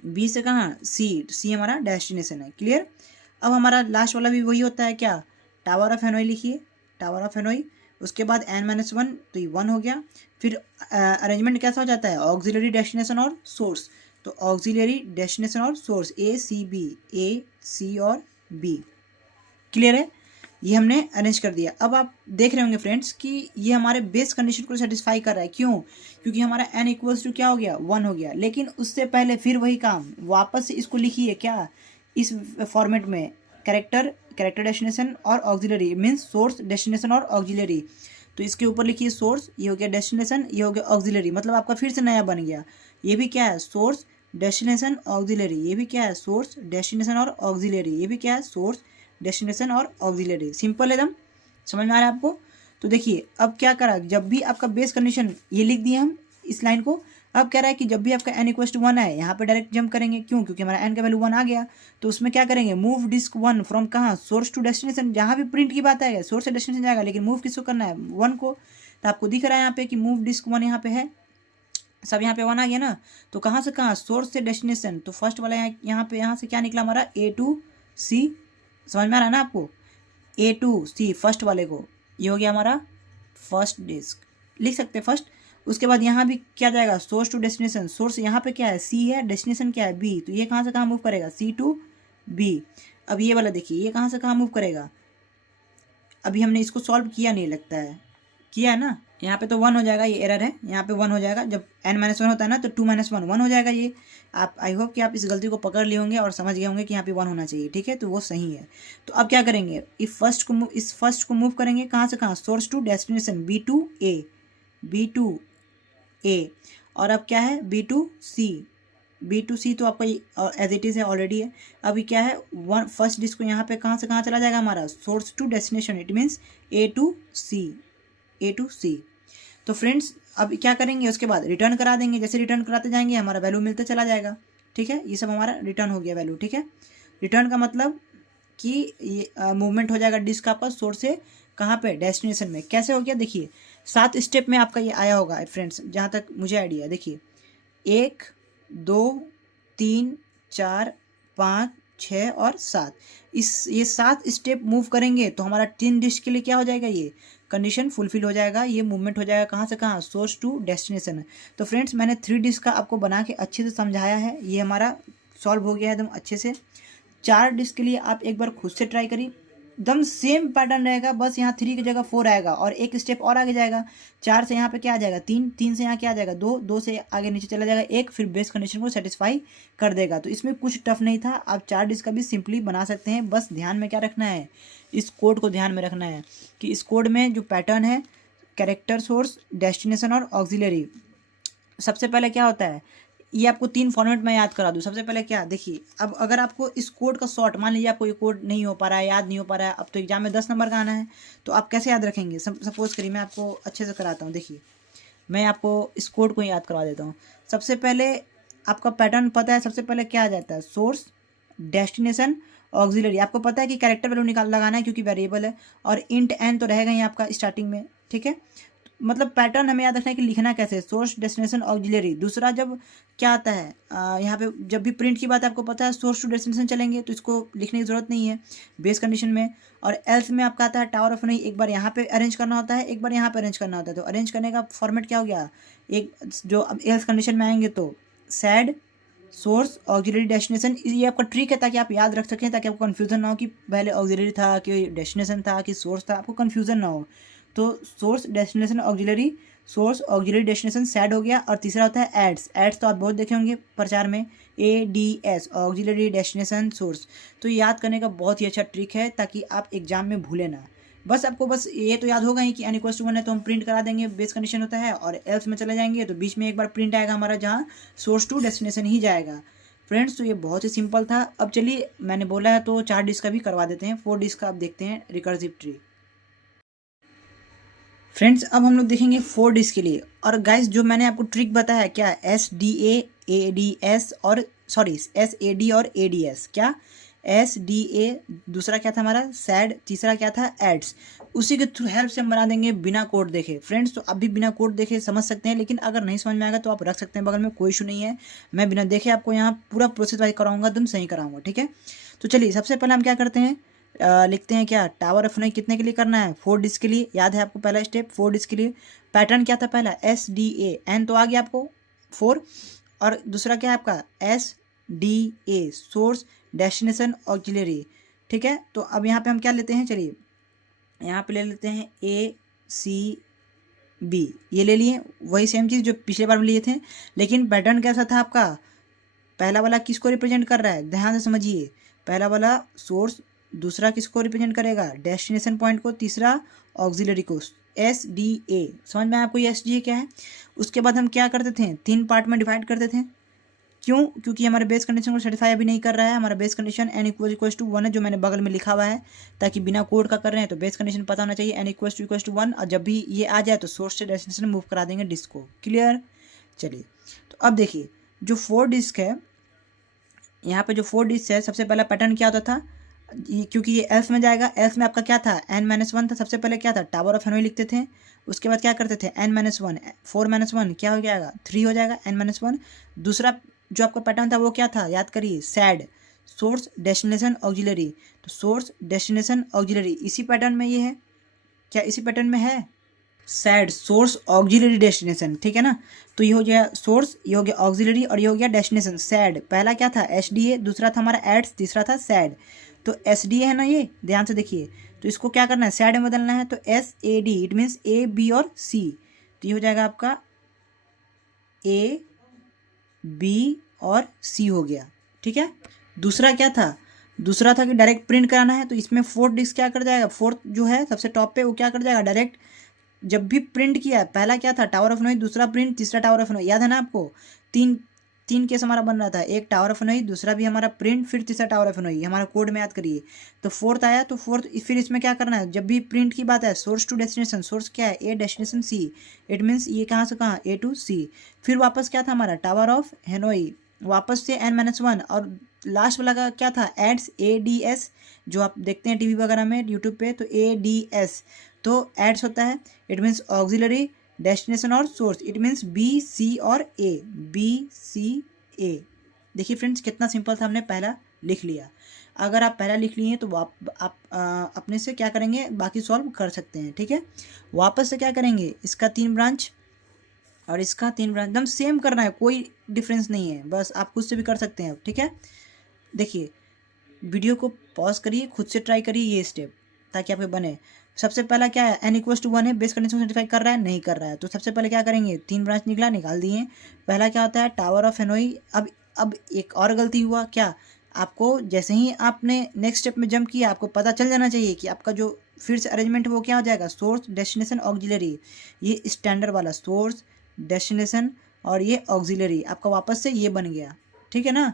बी से कहाँ सी, सी हमारा डेस्टिनेशन है, क्लियर। अब हमारा लास्ट वाला भी वही होता है, क्या, टावर ऑफ हेनोई लिखिए, टावर ऑफ हेनोई, उसके बाद n-1 तो ये 1 हो गया। फिर अरेंजमेंट कैसा हो जाता है, ऑक्सिलरी डेस्टिनेशन और सोर्स, तो ऑक्सिलरी डेस्टिनेशन और सोर्स ए सी बी, ए सी और बी, क्लियर है। ये हमने अरेंज कर दिया। अब आप देख रहे होंगे फ्रेंड्स कि ये हमारे बेस कंडीशन को सेटिस्फाई कर रहा है, क्यों, क्योंकि हमारा n इक्वल्स टू क्या हो गया, 1 हो गया। लेकिन उससे पहले फिर वही काम, वापस से इसको लिखिए क्या, इस फॉर्मेट में, कैरेक्टर, कैरेक्टर डेस्टिनेशन और ऑक्सिलरी, मीन्स सोर्स डेस्टिनेशन और ऑक्सिलरी। तो इसके ऊपर लिखिए सोर्स, ये हो गया डेस्टिनेशन, ये हो गया ऑक्सिलरी, मतलब आपका फिर से नया बन गया। ये भी क्या है, सोर्स डेस्टिनेशन ऑक्सिलरी, ये भी क्या है, सोर्स डेस्टिनेशन और ऑक्सिलरी, ये भी क्या है, सोर्स डेस्टिनेशन और ऑक्सिलरी। सिंपल एकदम, समझ में आ रहा है आपको। तो देखिए अब क्या करा, जब भी आपका बेस कंडीशन ये लिख दिए हम इस लाइन को, अब कह रहा है कि जब भी आपका n=1 है, यहाँ पे डायरेक्ट जंप करेंगे, क्यों, क्योंकि हमारा n का वैल्यू 1 आ गया। तो उसमें क्या करेंगे, मूव डिस्क 1 फ्रॉम कहाँ, सोर्स टू डेस्टिनेशन, जहाँ भी प्रिंट की बात आएगा सोर्स से डेस्टिनेशन जाएगा, लेकिन मूव किसको करना है, 1 को। तो आपको दिख रहा है यहाँ पे कि मूव डिस्क 1 यहाँ पे है, सब यहाँ पे 1 आ गया ना। तो कहाँ से कहाँ, सोर्स से डेस्टिनेशन, तो फर्स्ट वाला यहाँ पे, यहाँ से क्या निकला हमारा A to C, समझ में आ रहा है ना आपको, A to C फर्स्ट वाले को, ये हो गया हमारा फर्स्ट डिस्क, लिख सकते हैं फर्स्ट। उसके बाद यहाँ भी क्या जाएगा, सोर्स टू डेस्टिनेशन, सोर्स यहाँ पे क्या है C है, डेस्टिनेशन क्या है B, तो ये कहाँ से कहाँ मूव करेगा, C to B। अब ये वाला देखिए, ये कहाँ से कहाँ मूव करेगा, अभी हमने इसको सॉल्व किया नहीं लगता है, किया है ना, यहाँ पे तो 1 हो जाएगा, ये एरर है, यहाँ पे 1 हो जाएगा, जब n-1 होता है ना तो 2-1 1 हो जाएगा। ये आप, आई होप कि आप इस गलती को पकड़ लिए होंगे और समझ गए होंगे कि यहाँ पे 1 होना चाहिए, ठीक है, तो वो सही है। तो अब क्या करेंगे, इस फर्स्ट को मूव करेंगे कहाँ से कहाँ, source to destination B to A, B to A, और अब क्या है B to C, B to C तो आपका एज इट इज़ है, ऑलरेडी है। अभी क्या है, फर्स्ट डिस्क को यहाँ पे कहाँ से कहाँ चला जाएगा हमारा, source to destination, it means A to C, A to C। तो फ्रेंड्स अब क्या करेंगे, उसके बाद रिटर्न करा देंगे। जैसे रिटर्न कराते जाएंगे हमारा वैल्यू मिलता चला जाएगा। ठीक है, ये सब हमारा रिटर्न हो गया वैल्यू। ठीक है, रिटर्न का मतलब कि ये मूवमेंट हो जाएगा डिस्क आपका सोर्स से कहाँ पे, डेस्टिनेशन में। कैसे हो गया देखिए, 7 स्टेप में आपका ये आया होगा फ्रेंड्स, जहाँ तक मुझे आइडिया। देखिए 1 2 3 4 5 6 और 7, ये 7 स्टेप मूव करेंगे तो हमारा 3 डिस्क के लिए क्या हो जाएगा, ये कंडीशन फुलफिल हो जाएगा। ये मूवमेंट हो जाएगा कहाँ से कहाँ, सोर्स टू डेस्टिनेशन। तो फ्रेंड्स मैंने 3 डिस्क का आपको बना के अच्छे से समझाया है, ये हमारा सॉल्व हो गया है एकदम अच्छे से। 4 डिस्क के लिए आप एक बार खुद से ट्राई करिए, एकदम सेम पैटर्न रहेगा, बस यहाँ 3 की जगह 4 आएगा और एक स्टेप और आगे जाएगा। 4 से यहाँ पे क्या आ जाएगा, 3, 3 से यहाँ क्या आ जाएगा, 2, 2 से आगे नीचे चला जाएगा 1, फिर बेस कंडीशन को सेटिस्फाई कर देगा। तो इसमें कुछ टफ नहीं था, आप 4 डिस्क का भी सिंपली बना सकते हैं। बस ध्यान में क्या रखना है, इस कोड को ध्यान में रखना है कि इस कोड में जो पैटर्न है, कैरेक्टर, सोर्स, डेस्टिनेशन और ऑक्सिलरी, सबसे पहले क्या होता है, ये आपको 3 फॉर्मेट में याद करा दूँ। सबसे पहले क्या, देखिए अब अगर आपको इस कोड का शॉर्ट, मान लीजिए आपको ये कोड नहीं हो पा रहा है, याद नहीं हो पा रहा है, अब तो एग्जाम में 10 नंबर का आना है, तो आप कैसे याद रखेंगे। सपोज करिए मैं आपको अच्छे से कराता हूँ। देखिए मैं आपको इस कोड को याद करवा देता हूँ। सबसे पहले आपका पैटर्न पता है, सबसे पहले क्या आ जाता है, सोर्स, डेस्टिनेशन, ऑक्सिलरी। आपको पता है कि कैरेक्टर वैल्यू लगाना है क्योंकि वेरिएबल है, और इंट एन तो रहेगा ही आपका स्टार्टिंग में। ठीक है, मतलब पैटर्न हमें याद रखना है कि लिखना कैसे, सोर्स, डेस्टिनेशन, ऑक्सिलरी। दूसरा जब क्या आता है, यहाँ पे जब भी प्रिंट की बात है आपको पता है, सोर्स टू डेस्टिनेशन चलेंगे तो इसको लिखने की जरूरत नहीं है बेस कंडीशन में। और एल्स में आपका आता है टावर ऑफ नहीं, एक बार यहाँ पे अरेंज करना होता है, एक बार यहाँ पे अरेंज करना होता है। तो अरेंज करने का फॉर्मेट क्या हो गया, एक जो अब एल्स कंडीशन में आएंगे तो सैड, सोर्स, ऑक्सिलरी, डेस्टिनेशन। ये आपका ट्रिक है ताकि आप याद रख सकें, ताकि आपको कन्फ्यूजन ना हो कि पहले ऑक्सिलरी था कि डेस्टिनेशन था कि सोर्स था, आपको कन्फ्यूजन ना हो। तो source, destination, auxiliary, source, auxiliary, destination, sad हो गया। और तीसरा होता है एड्स। एड्स तो आप बहुत देखे होंगे प्रचार में, ADS, ऑक्सिलरी, डेस्टिनेशन, सोर्स। तो याद करने का बहुत ही अच्छा ट्रिक है ताकि आप एग्जाम में भूले ना। बस आपको बस ये तो याद होगा ही कि n = 1 है तो हम प्रिंट करा देंगे, बेस कंडीशन होता है। और एल्स में चले जाएंगे तो बीच में एक बार प्रिंट आएगा हमारा, जहाँ सोर्स टू डेस्टिनेशन ही जाएगा। फ्रेंड्स तो ये बहुत ही सिंपल था। अब चलिए मैंने बोला है तो 4 डिस्क का भी करवा देते हैं, 4 डिस्क का अब देखते हैं रिकर्सिव ट्री। फ्रेंड्स अब हम लोग देखेंगे 4 डिस्क के लिए। और गाइस जो मैंने आपको ट्रिक बताया क्या, SDA, ADS और सॉरी SAD और ADS, क्या SDA, दूसरा क्या था हमारा सैड, तीसरा क्या था एड्स, उसी के थ्रू हेल्प से हम बना देंगे बिना कोड देखे। फ्रेंड्स तो अभी बिना कोड देखे समझ सकते हैं, लेकिन अगर नहीं समझ में आएगा तो आप रख सकते हैं बगल में, कोई इशू नहीं है। मैं बिना देखे आपको यहाँ पूरा प्रोसेस वाइज कराऊंगा, एकदम सही कराऊंगा। ठीक है, तो चलिए सबसे पहले हम क्या करते हैं, लिखते हैं क्या, टावर ऑफ नहीं कितने के लिए करना है, 4 डिस्क के लिए। याद है आपको पहला स्टेप 4 डिस्क के लिए पैटर्न क्या था, पहला SDA, एन तो आ गया आपको 4, और दूसरा क्या है आपका SDA, सोर्स, डेस्टिनेशन, ऑक्सिलरी। ठीक है, तो अब यहाँ पे हम क्या लेते हैं, चलिए यहाँ पे ले लेते हैं ACB, ये ले लिए, वही सेम चीज़ जो पिछले बार में लिए थे। लेकिन पैटर्न कैसा था आपका, पहला वाला किसको रिप्रेजेंट कर रहा है, ध्यान से समझिए, पहला वाला सोर्स, दूसरा किसको रिप्रेजेंट करेगा, डेस्टिनेशन पॉइंट को, तीसरा ऑक्सिलरी को, SDA। समझ में आपको ये SDA क्या है। उसके बाद हम क्या करते थे, 3 पार्ट में डिवाइड करते थे। क्यों, क्योंकि हमारे बेस कंडीशन को सेटिस्फाई अभी नहीं कर रहा है। हमारा बेस कंडीशन n = 1 है, जो मैंने बगल में लिखा हुआ है, ताकि बिना कोड का कर रहे हैं तो बेस कंडीशन पता होना चाहिए, n = 1। और जब भी ये आ जाए तो सोर्स से डेस्टिनेशन मूव करा देंगे डिस्क को। क्लियर, चलिए तो अब देखिए जो 4 डिस्क है, यहाँ पे जो 4 डिस्क है, सबसे पहला पैटर्न क्या होता था, क्योंकि ये एल्स में जाएगा, एल्स में आपका क्या था, n-1 था। सबसे पहले क्या था, टावर ऑफ हेनोई लिखते थे। उसके बाद क्या करते थे, n-1, 4-1 क्या हो जाएगा, 3 हो जाएगा, n-1। दूसरा जो आपका पैटर्न था वो क्या था, याद करिए, सैड, सोर्स, डेस्टिनेशन, ऑक्सिलरी। तो सोर्स, डेस्टिनेशन, ऑक्सिलरी, इसी पैटर्न में ये है, क्या इसी पैटर्न में है, सैड, सोर्स, ऑक्सिलरी, डेस्टिनेशन। ठीक है ना, तो ये हो गया सोर्स, ये हो गया ऑक्सिलरी, और ये हो गया डेस्टिनेशन, सैड। पहला क्या था SDA, दूसरा था हमारा एड्स, तीसरा था सैड। तो SDA है ना, ये ध्यान से देखिए, तो इसको क्या करना है, सैड में बदलना है, तो SAD, it means A, B और C। तो ये हो जाएगा आपका A, B और C हो गया। ठीक है, दूसरा क्या था, दूसरा था कि डायरेक्ट प्रिंट कराना है, तो इसमें 4 डिस्क क्या कर जाएगा, 4th जो है सबसे टॉप पे वो क्या कर जाएगा, डायरेक्ट जब भी प्रिंट किया है, पहला क्या था टावर ऑफ नॉइज, दूसरा प्रिंट, तीसरा टावर ऑफ नॉइज, याद है ना आपको, 3 तीन केस हमारा बन रहा था, एक टावर ऑफ हनोई, दूसरा भी हमारा प्रिंट, फिर तीसरा टावर ऑफ हनोई, हमारा कोड में याद करिए। तो फोर्थ आया, तो फोर्थ फिर इसमें क्या करना है, जब भी प्रिंट की बात है, सोर्स टू डेस्टिनेशन, सोर्स क्या है ए, डेस्टिनेशन सी, इट मीन्स ये कहाँ से कहाँ, ए टू सी। फिर वापस क्या था हमारा, टावर ऑफ हनोई, वापस से n-1, और लास्ट वाला का क्या था, एड्स, ADS, जो आप देखते हैं टीवी वगैरह में, यूट्यूब पे, तो ADS, तो एड्स होता है, इट मीन्स ऑक्सिलरी, डेस्टिनेशन और source, it means B, C और A, B, C, A। देखिए फ्रेंड्स कितना सिंपल था, हमने पहला लिख लिया। अगर आप पहला लिख लिए तो आप अपने से क्या करेंगे, बाकी सॉल्व कर सकते हैं, ठीक है। वापस से क्या करेंगे, इसका 3 ब्रांच और इसका 3 ब्रांच, एकदम सेम करना है, कोई डिफरेंस नहीं है, बस आप खुद से भी कर सकते हैं, ठीक है। देखिए वीडियो को पॉज करिए, खुद से ट्राई करिए ये स्टेप, ताकि आपके बने। सबसे पहला क्या है, n=1 है, बेस कंडीशन सेटिस्फाई कर रहा है, नहीं कर रहा है, तो सबसे पहले क्या करेंगे, 3 ब्रांच निकला, निकाल दिए। पहला क्या होता है, टावर ऑफ हनोई। अब एक और गलती हुआ क्या, आपको जैसे ही आपने नेक्स्ट स्टेप में जंप किया, आपको पता चल जाना चाहिए कि आपका जो फिर से अरेंजमेंट वो क्या हो जाएगा, सोर्स, डेस्टिनेशन, ऑक्सिलरी, ये स्टैंडर्ड वाला सोर्स, डेस्टिनेशन और ये ऑक्सिलरी आपका वापस से ये बन गया, ठीक है ना।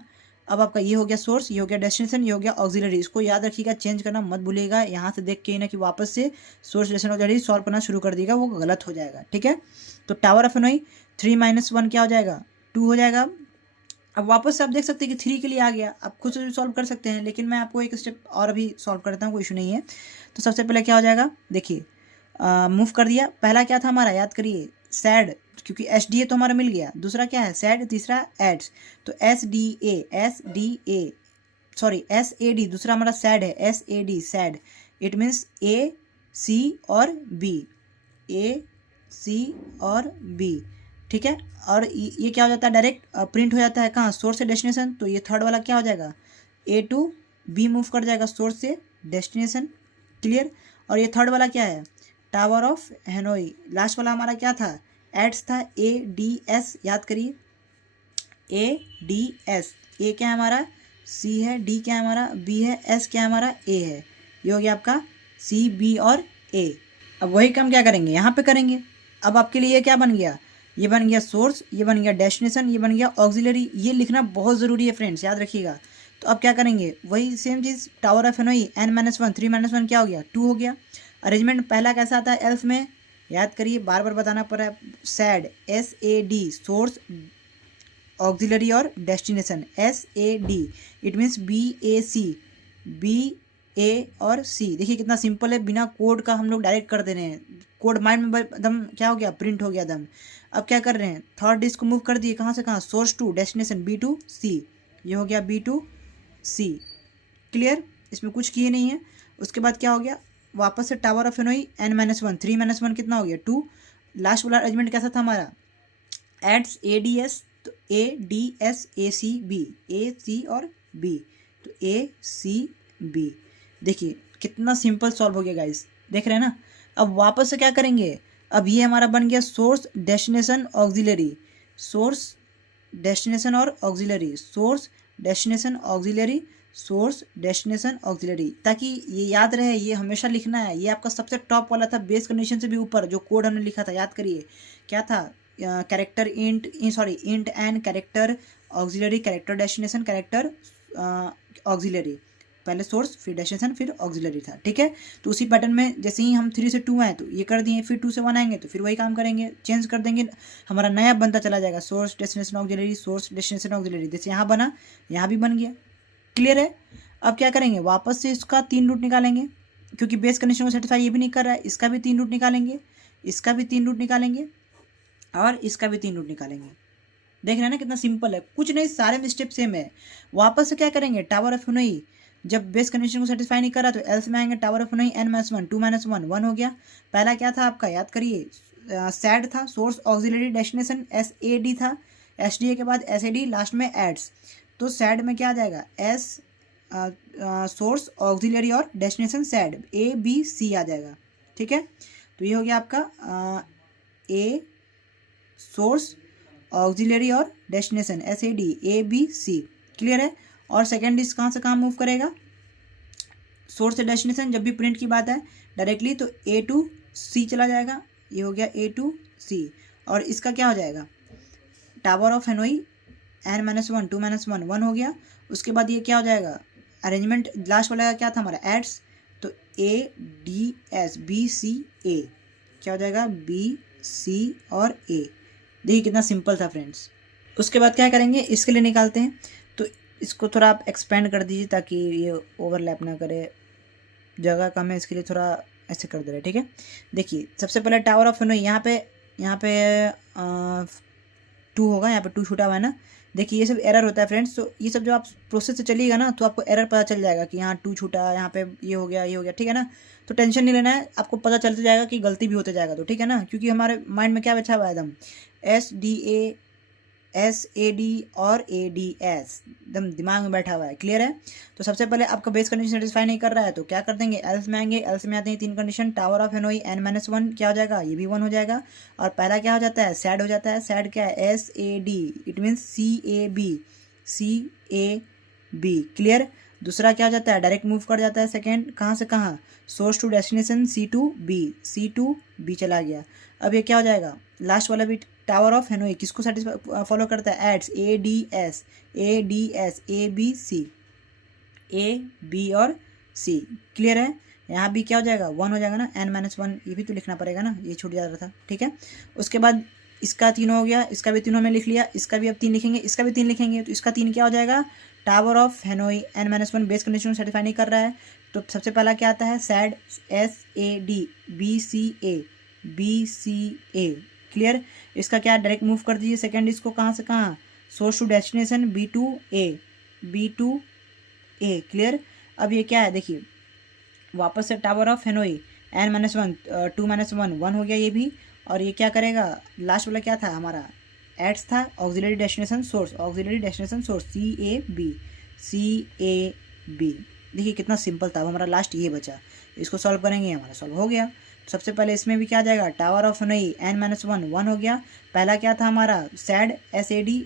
अब आपका ये हो गया सोर्स, ये हो गया डेस्टिनेशन, ये हो गया ऑक्सिलरी। इसको याद रखिएगा, चेंज करना मत भूलिएगा, यहाँ से देख के ही ना कि वापस से सोर्स, डेस्टिनेशन, ऑक्सिलरी सॉल्व करना शुरू कर दिएगा, वो गलत हो जाएगा, ठीक है। तो टावर ऑफ हनोई 3 - 1 क्या हो जाएगा, 2 हो जाएगा। अब वापस से आप देख सकते हैं कि 3 के लिए आ गया, आप खुद से भी सॉल्व कर सकते हैं, लेकिन मैं आपको एक स्टेप और अभी सॉल्व करता हूँ, कोई इशू नहीं है। तो सबसे पहले क्या हो जाएगा, देखिए मूव कर दिया। पहला क्या था हमारा, याद करिए, सैड, क्योंकि SDA तो हमारा मिल गया, दूसरा क्या है सैड, तीसरा एड्स, तो SDA सॉरी SAD, दूसरा हमारा सैड है, SAD sad, it means A, C और B, ठीक है। और ये क्या हो जाता है, डायरेक्ट प्रिंट हो जाता है कहाँ, सोर्स से डेस्टिनेशन, तो ये थर्ड वाला क्या हो जाएगा, A to B मूव कर जाएगा, सोर्स से डेस्टिनेशन, क्लियर। और ये थर्ड वाला क्या है, टावर ऑफ हनोई। लास्ट वाला हमारा क्या था, एड्स था, ADS, याद करिए, ADS, A क्या है हमारा, C है, D क्या है हमारा, B है, S क्या है हमारा, A है। ये हो गया आपका C, B और A। अब वही काम क्या करेंगे, यहाँ पे करेंगे। अब आपके लिए ये क्या बन गया, ये बन गया सोर्स, ये बन गया डेस्टिनेशन, ये बन गया ऑक्सिलरी। ये लिखना बहुत ज़रूरी है फ्रेंड्स, याद रखिएगा। तो अब क्या करेंगे, वही same cheese, tower of Hanoi, n-1, 3 - 1 क्या हो गया, 2 हो गया। अरेंजमेंट पहला कैसा आता है एल्फ में, याद करिए, बार बार बताना पड़ रहा है, सैड, SAD, सोर्स, ऑक्सिलरी और destination, SAD, it means BAC, BA और C। देखिए कितना सिंपल है, बिना कोड का हम लोग डायरेक्ट कर दे रहे हैं, कोड माइंड में एकदम क्या हो गया, प्रिंट हो गया एकदम। अब क्या कर रहे हैं, थर्ड डिस्क को मूव कर दिए, कहाँ से कहाँ, source to destination, B to C, ये हो गया B to C, क्लियर, इसमें कुछ किए नहीं है। उसके बाद क्या हो गया, वापस से टावर ऑफ हनोई, n-1, 3 - 1 कितना हो गया, 2। लास्ट वाला अरेंजमेंट कैसा था हमारा, एड्स, ADS, तो ADS, ACB, AC और B, तो ACB। देखिए कितना सिंपल सॉल्व हो गया गाइस, देख रहे हैं ना। अब वापस से क्या करेंगे, अब ये हमारा बन गया source, destination, auxiliary, source, destination और auxiliary, source, destination, auxiliary, source, destination, auxiliary, ताकि ये याद रहे, ये हमेशा लिखना है। ये आपका सबसे टॉप वाला था, बेस कंडीशन से भी ऊपर, जो कोड हमने लिखा था, याद करिए क्या था, character int and character auxiliary, character destination, character auxiliary, पहले सोर्स फिर डेस्टिनेशन फिर ऑक्सिलरी था, ठीक है। तो उसी पैटर्न में जैसे ही हम 3 से 2 आए तो ये कर दिए, फिर 2 से 1 आएंगे तो फिर वही काम करेंगे, चेंज कर देंगे, हमारा नया बनता चला जाएगा, source, destination, auxiliary, source, destination, auxiliary. जैसे यहाँ बना, यहाँ भी बन गया, क्लियर है। अब क्या करेंगे, वापस से इसका 3 रूट निकालेंगे, क्योंकि बेस कंडीशन को सेटिस्फाई ये भी नहीं कर रहा है, इसका भी 3 रूट निकालेंगे, इसका भी 3 रूट निकालेंगे और इसका भी 3 रूट निकालेंगे। देख रहे हैं ना कितना सिंपल है, कुछ नहीं, सारे में स्टेप सेम है। वापस से क्या करेंगे, टावर ऑफ हनोई, जब बेस कंडीशन को सेटिस्फाई नहीं कर रहा तो एल्स में आएंगे, टावर ऑफ हनोई, n-1, 2 - 1, 1 हो गया। पहला क्या था आपका, याद करिए, सैड था, सोर्स, ऑक्सिलरी, डेस्टिनेशन, SAD था, SDA के बाद SAD, लास्ट में एड्स। तो सैड में क्या आ जाएगा, सोर्स, ऑक्सिलरी और डेस्टिनेशन, सैड, ABC आ जाएगा, ठीक है। तो ये हो गया आपका A, सोर्स, ऑक्सिलरी और डेस्टिनेशन, SAD, ABC, क्लियर है। और सेकेंड डिस्क कहाँ से कहाँ मूव करेगा, सोर्स से डेस्टिनेशन, जब भी प्रिंट की बात है डायरेक्टली तो A to C चला जाएगा, ये हो गया A to C। और इसका क्या हो जाएगा, टावर ऑफ हनोई, n-1 2 - 1 हो गया। उसके बाद ये क्या हो जाएगा, अरेंजमेंट लास्ट वाला क्या था हमारा एड्स, तो ADS BCA क्या हो जाएगा BC और A। देखिए कितना सिंपल था फ्रेंड्स। उसके बाद क्या करेंगे, इसके लिए निकालते हैं, तो इसको थोड़ा आप एक्सपेंड कर दीजिए ताकि ये ओवरलैप ना करे, जगह कम है इसके लिए थोड़ा ऐसे कर दे रहे, ठीक है। देखिए सबसे पहले टावर ऑफ हेनोई यहाँ पे 2 होगा, यहाँ पे 2 छूटा हुआ है ना। देखिए ये सब एरर होता है फ्रेंड्स, तो ये सब जो आप प्रोसेस से चलिएगा ना तो आपको एरर पता चल जाएगा कि यहाँ 2 छूटा, यहाँ पे ये हो गया, ठीक है ना। तो टेंशन नहीं लेना है, आपको पता चलते जाएगा कि गलती भी होते जाएगा, तो ठीक है ना, क्योंकि हमारे माइंड में क्या बैठा हुआ है एकदम SDA SAD और ADS एकदम दिमाग में बैठा हुआ है, क्लियर है। तो सबसे पहले आपका बेस कंडीशन सेटिस्फाई नहीं कर रहा है तो क्या कर देंगे, एल्स में आएंगे। एल्स में आते हैं 3 condition, tower of Hanoi n-1 क्या हो जाएगा, ये भी 1 हो जाएगा। और पहला क्या हो जाता है, सैड हो जाता है। सैड क्या है, SAD, it means CAB, clear. दूसरा क्या हो जाता है, डायरेक्ट मूव कर जाता है। सेकेंड कहाँ से कहाँ, सोर्स टू डेस्टिनेशन C2B चला गया। अब ये क्या हो जाएगा, लास्ट वाला भी टावर ऑफ हेनोई किसको सेटिस्फाई फॉलो करता है, एड्स ADS AB और C, क्लियर है। यहाँ भी क्या हो जाएगा, 1 हो जाएगा ना, n-1 ये भी तो लिखना पड़ेगा ना, ये छूट जा रहा था, ठीक है। उसके बाद इसका 3 हो गया, इसका भी 3 हमने लिख लिया, इसका भी अब 3 लिखेंगे, इसका भी 3 लिखेंगे। तो इसका 3 क्या हो जाएगा, tower of Hanoi n-1 base condition satisfy नहीं कर रहा है। तो सबसे पहला क्या आता है, सैड SAD BCA, क्लियर। इसका क्या डायरेक्ट मूव कर दीजिए। सेकेंड इसको कहाँ से कहाँ, source to destination B2A, clear. अब ये क्या है, देखिए वापस से टावर ऑफ हेनोई n-1 2 - 1 हो गया ये भी। और ये क्या करेगा, लास्ट वाला क्या था हमारा, एड्स था, ऑक्सिलरी डेस्टिनेशन सोर्स CAB। देखिए कितना सिंपल था, अब हमारा लास्ट ये बचा, इसको सॉल्व करेंगे, हमारा सॉल्व हो गया। सबसे पहले इसमें भी क्या आ जाएगा, टावर ऑफ हेनोई n-1 1 हो गया। पहला क्या था हमारा, सैड SAD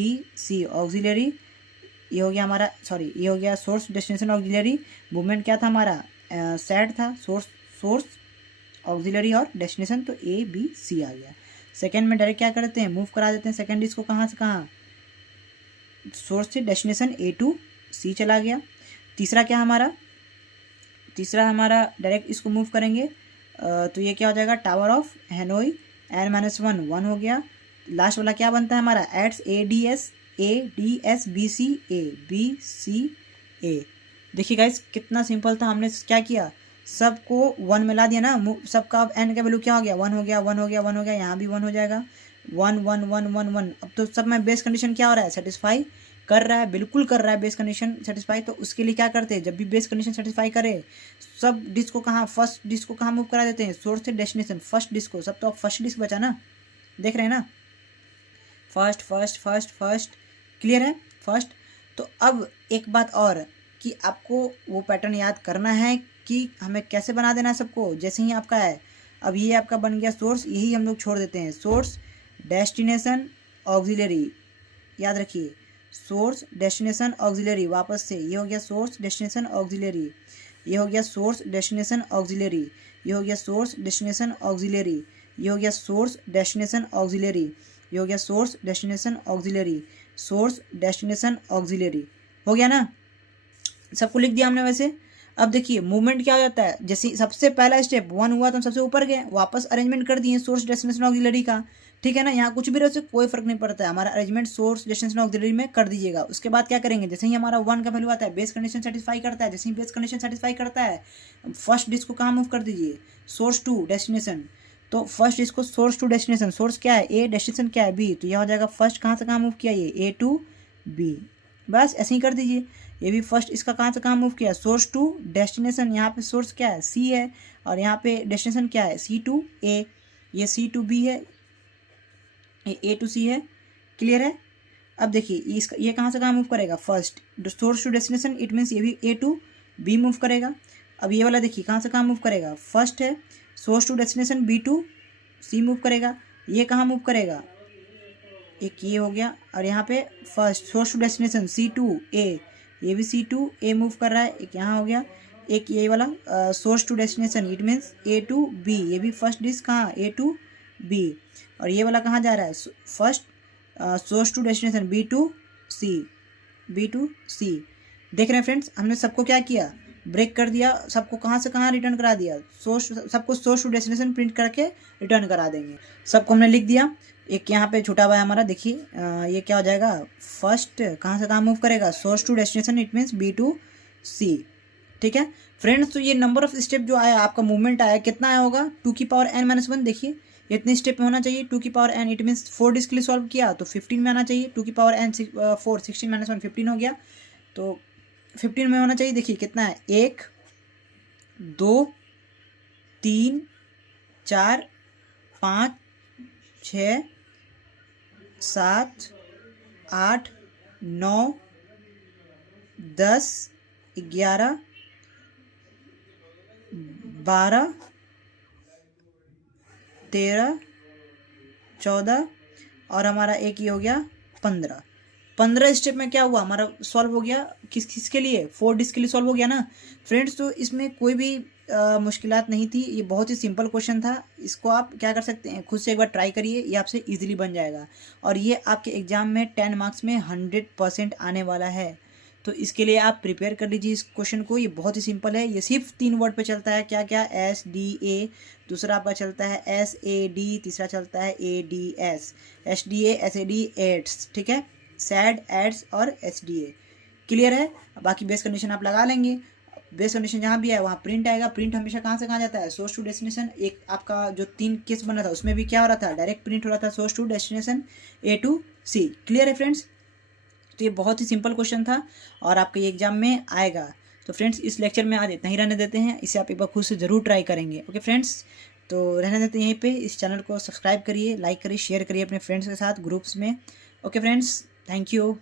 ABC ऑक्सिलरी, ये हो गया हमारा, सॉरी ये हो गया सोर्स डेस्टिनेशन ऑक्सिलरी। मूवमेंट क्या था हमारा, सैड था, सोर्स ऑक्सिलरी और डेस्टिनेशन, तो ABC आ गया। सेकेंड में डायरेक्ट क्या करते हैं, मूव करा देते हैं। सेकेंड इसको कहाँ से कहाँ, सोर्स से डेस्टिनेशन A to C चला गया। तीसरा क्या हमारा, तीसरा हमारा डायरेक्ट इसको मूव करेंगे, तो ये क्या हो जाएगा, टावर ऑफ हेनोई n-1 1 हो गया। लास्ट वाला क्या बनता है हमारा, एड्स ADS BCA। देखिए गाइस कितना सिंपल था, हमने क्या किया, सबको 1 मिला दिया ना, सबका अब n का वैल्यू क्या हो गया, 1 हो गया, 1 हो गया, 1 हो गया, यहाँ भी 1 हो जाएगा, 1 1 1 1 1। अब तो सब में बेस कंडीशन क्या हो रहा है, सेटिस्फाई कर रहा है, बिल्कुल कर रहा है बेस कंडीशन सेटिस्फाई। तो उसके लिए क्या करते हैं, जब भी बेस कंडीशन सेटिस्फाई करे, सब डिस्क को कहाँ, फर्स्ट डिस्क को कहाँ मूव करा देते हैं, सोर्स से डेस्टिनेशन, फर्स्ट डिस्क को। सब तो अब फर्स्ट डिस्क बचा ना, देख रहे हैं ना, फर्स्ट, क्लियर है, फर्स्ट। तो अब एक बात और कि आपको वो पैटर्न याद करना है कि हमें कैसे बना देना है सबको। जैसे ही आपका है, अब ये आपका बन गया सोर्स, यही हम लोग छोड़ देते हैं, सोर्स डेस्टिनेशन ऑक्सिलरी, याद रखिए, सोर्स डेस्टिनेशन ऑक्सिलरी। वापस से ये हो गया सोर्स डेस्टिनेशन ऑक्सिलरी, ये हो गया सोर्स डेस्टिनेशन ऑक्सिलरी, ये हो गया सोर्स डेस्टिनेशन ऑक्सिलरी, ये हो गया सोर्स डेस्टिनेशन ऑक्सिलरी, ये हो गया source destination auxiliary, source destination auxiliary, हो गया ना, सबको लिख दिया हमने वैसे। अब देखिए मूवमेंट क्या हो जाता है, जैसे सबसे पहला स्टेप 1 हुआ तो हम सबसे ऊपर गए, वापस अरेंजमेंट कर दिए सोर्स डेस्टिनेशन ऑक्सिलरी का, ठीक है ना। यहाँ कुछ भी रहे कोई फर्क नहीं पड़ता है, हमारा अरेंजमेंट सोर्स डेस्टिनेशन ऑक्सिलरी में कर दीजिएगा। उसके बाद क्या करेंगे, जैसे ही हमारा 1 का वैल्यू आता है, बेस कंडीशन सेटिस्फाई करता है, जैसे ही बेस कंडीशन सेटिस्फाई करता है, फर्स्ट डिस्क को कहाँ मूव कर दीजिए, सोर्स टू डेस्टिनेशन। तो फर्स्ट डिस्क को सोर्स टू डेस्टिनेशन, सोर्स क्या है A, डेस्टिनेशन क्या है B, तो यह हो जाएगा फर्स्ट कहाँ से कहाँ मूव किया, ये A to B, बस ऐसे ही कर दीजिए। ये भी फर्स्ट इसका कहाँ से कहाँ मूव किया, सोर्स टू डेस्टिनेशन, यहाँ पे सोर्स क्या है C है, और यहाँ पे डेस्टिनेशन क्या है C to A, ये C to B है, ये A to C है, क्लियर है। अब देखिए इसका ये कहाँ से कहाँ मूव करेगा, first source to destination, it means ये भी A to B मूव करेगा। अब ये वाला देखिए कहाँ से कहाँ मूव करेगा, फर्स्ट है source to destination B to C move करेगा। ये कहाँ मूव करेगा, एक ये हो गया, और यहाँ पे first source to destination C to A, ये भी C to A मूव कर रहा है, एक यहाँ हो गया, एक ये वाला source to destination, it means A to B, ये भी फर्स्ट डिस्क कहाँ A to बी, और ये वाला कहाँ जा रहा है, first source to destination B to C, B to C. देख रहे हैं फ्रेंड्स, हमने सबको क्या किया, ब्रेक कर दिया, सबको कहाँ से कहाँ रिटर्न करा दिया, सोर्स, सबको सोर्स टू डेस्टिनेशन प्रिंट करके रिटर्न करा देंगे। सबको हमने लिख दिया। एक यहाँ पे छूटा हुआ है हमारा, देखिए ये क्या हो जाएगा, फर्स्ट कहाँ से कहाँ मूव करेगा, source to destination, it means B to C. ठीक है फ्रेंड्स, तो ये नंबर ऑफ स्टेप जो आया आपका मूवमेंट आया कितना आया होगा, 2 की पावर n माइनस 1। देखिए इतने स्टेप में होना चाहिए 2 की power n, it means 4 disk के लिए सॉल्व किया तो 15 में आना चाहिए। 2 की पावर n 4, 16 माइनस 1 15 हो गया, तो 15 में होना चाहिए। देखिए कितना है, 1 2 3 4 5 6 7 8 9 10 11 12 13 14 और हमारा एक ही हो गया 15। 15 स्टेप में क्या हुआ, हमारा सॉल्व हो गया। किस किस के लिए, 4 डिस्क के लिए सॉल्व हो गया ना फ्रेंड्स। तो इसमें कोई भी मुश्किलात नहीं थी, ये बहुत ही सिंपल क्वेश्चन था। इसको आप क्या कर सकते हैं, खुद से एक बार ट्राई करिए, ये आपसे इजीली बन जाएगा। और ये आपके एग्जाम में 10 मार्क्स में 100% आने वाला है। तो इसके लिए आप प्रिपेयर कर लीजिए इस क्वेश्चन को। ये बहुत ही सिंपल है, ये सिर्फ 3 वर्ड पे चलता है, क्या क्या, SDA, दूसरा आपका चलता है SAD, तीसरा चलता है ADS, SDA SAD एड्स, ठीक है, सैड एड्स और SDA। क्लियर है। बाकी बेस कंडीशन आप लगा लेंगे। बेस कंडीशन जहाँ भी है वहाँ प्रिंट आएगा। प्रिंट हमेशा कहाँ से कहाँ जाता है, सोर्स टू डेस्टिनेशन। एक आपका जो 3 केस बना था उसमें भी क्या हो रहा था, डायरेक्ट प्रिंट हो रहा था source to destination A to C। Clear है फ्रेंड्स। तो ये बहुत ही सिंपल क्वेश्चन था और आपके एग्जाम में आएगा। तो फ्रेंड्स इस लेक्चर में आज इतना ही रहने देते हैं, इसे आप एक बार खुद से ज़रूर ट्राई करेंगे। ओके फ्रेंड्स, तो रहने देते हैं यहीं पे। इस चैनल को सब्सक्राइब करिए, लाइक करिए, शेयर करिए अपने फ्रेंड्स के साथ ग्रुप्स में। Okay friends, thank you.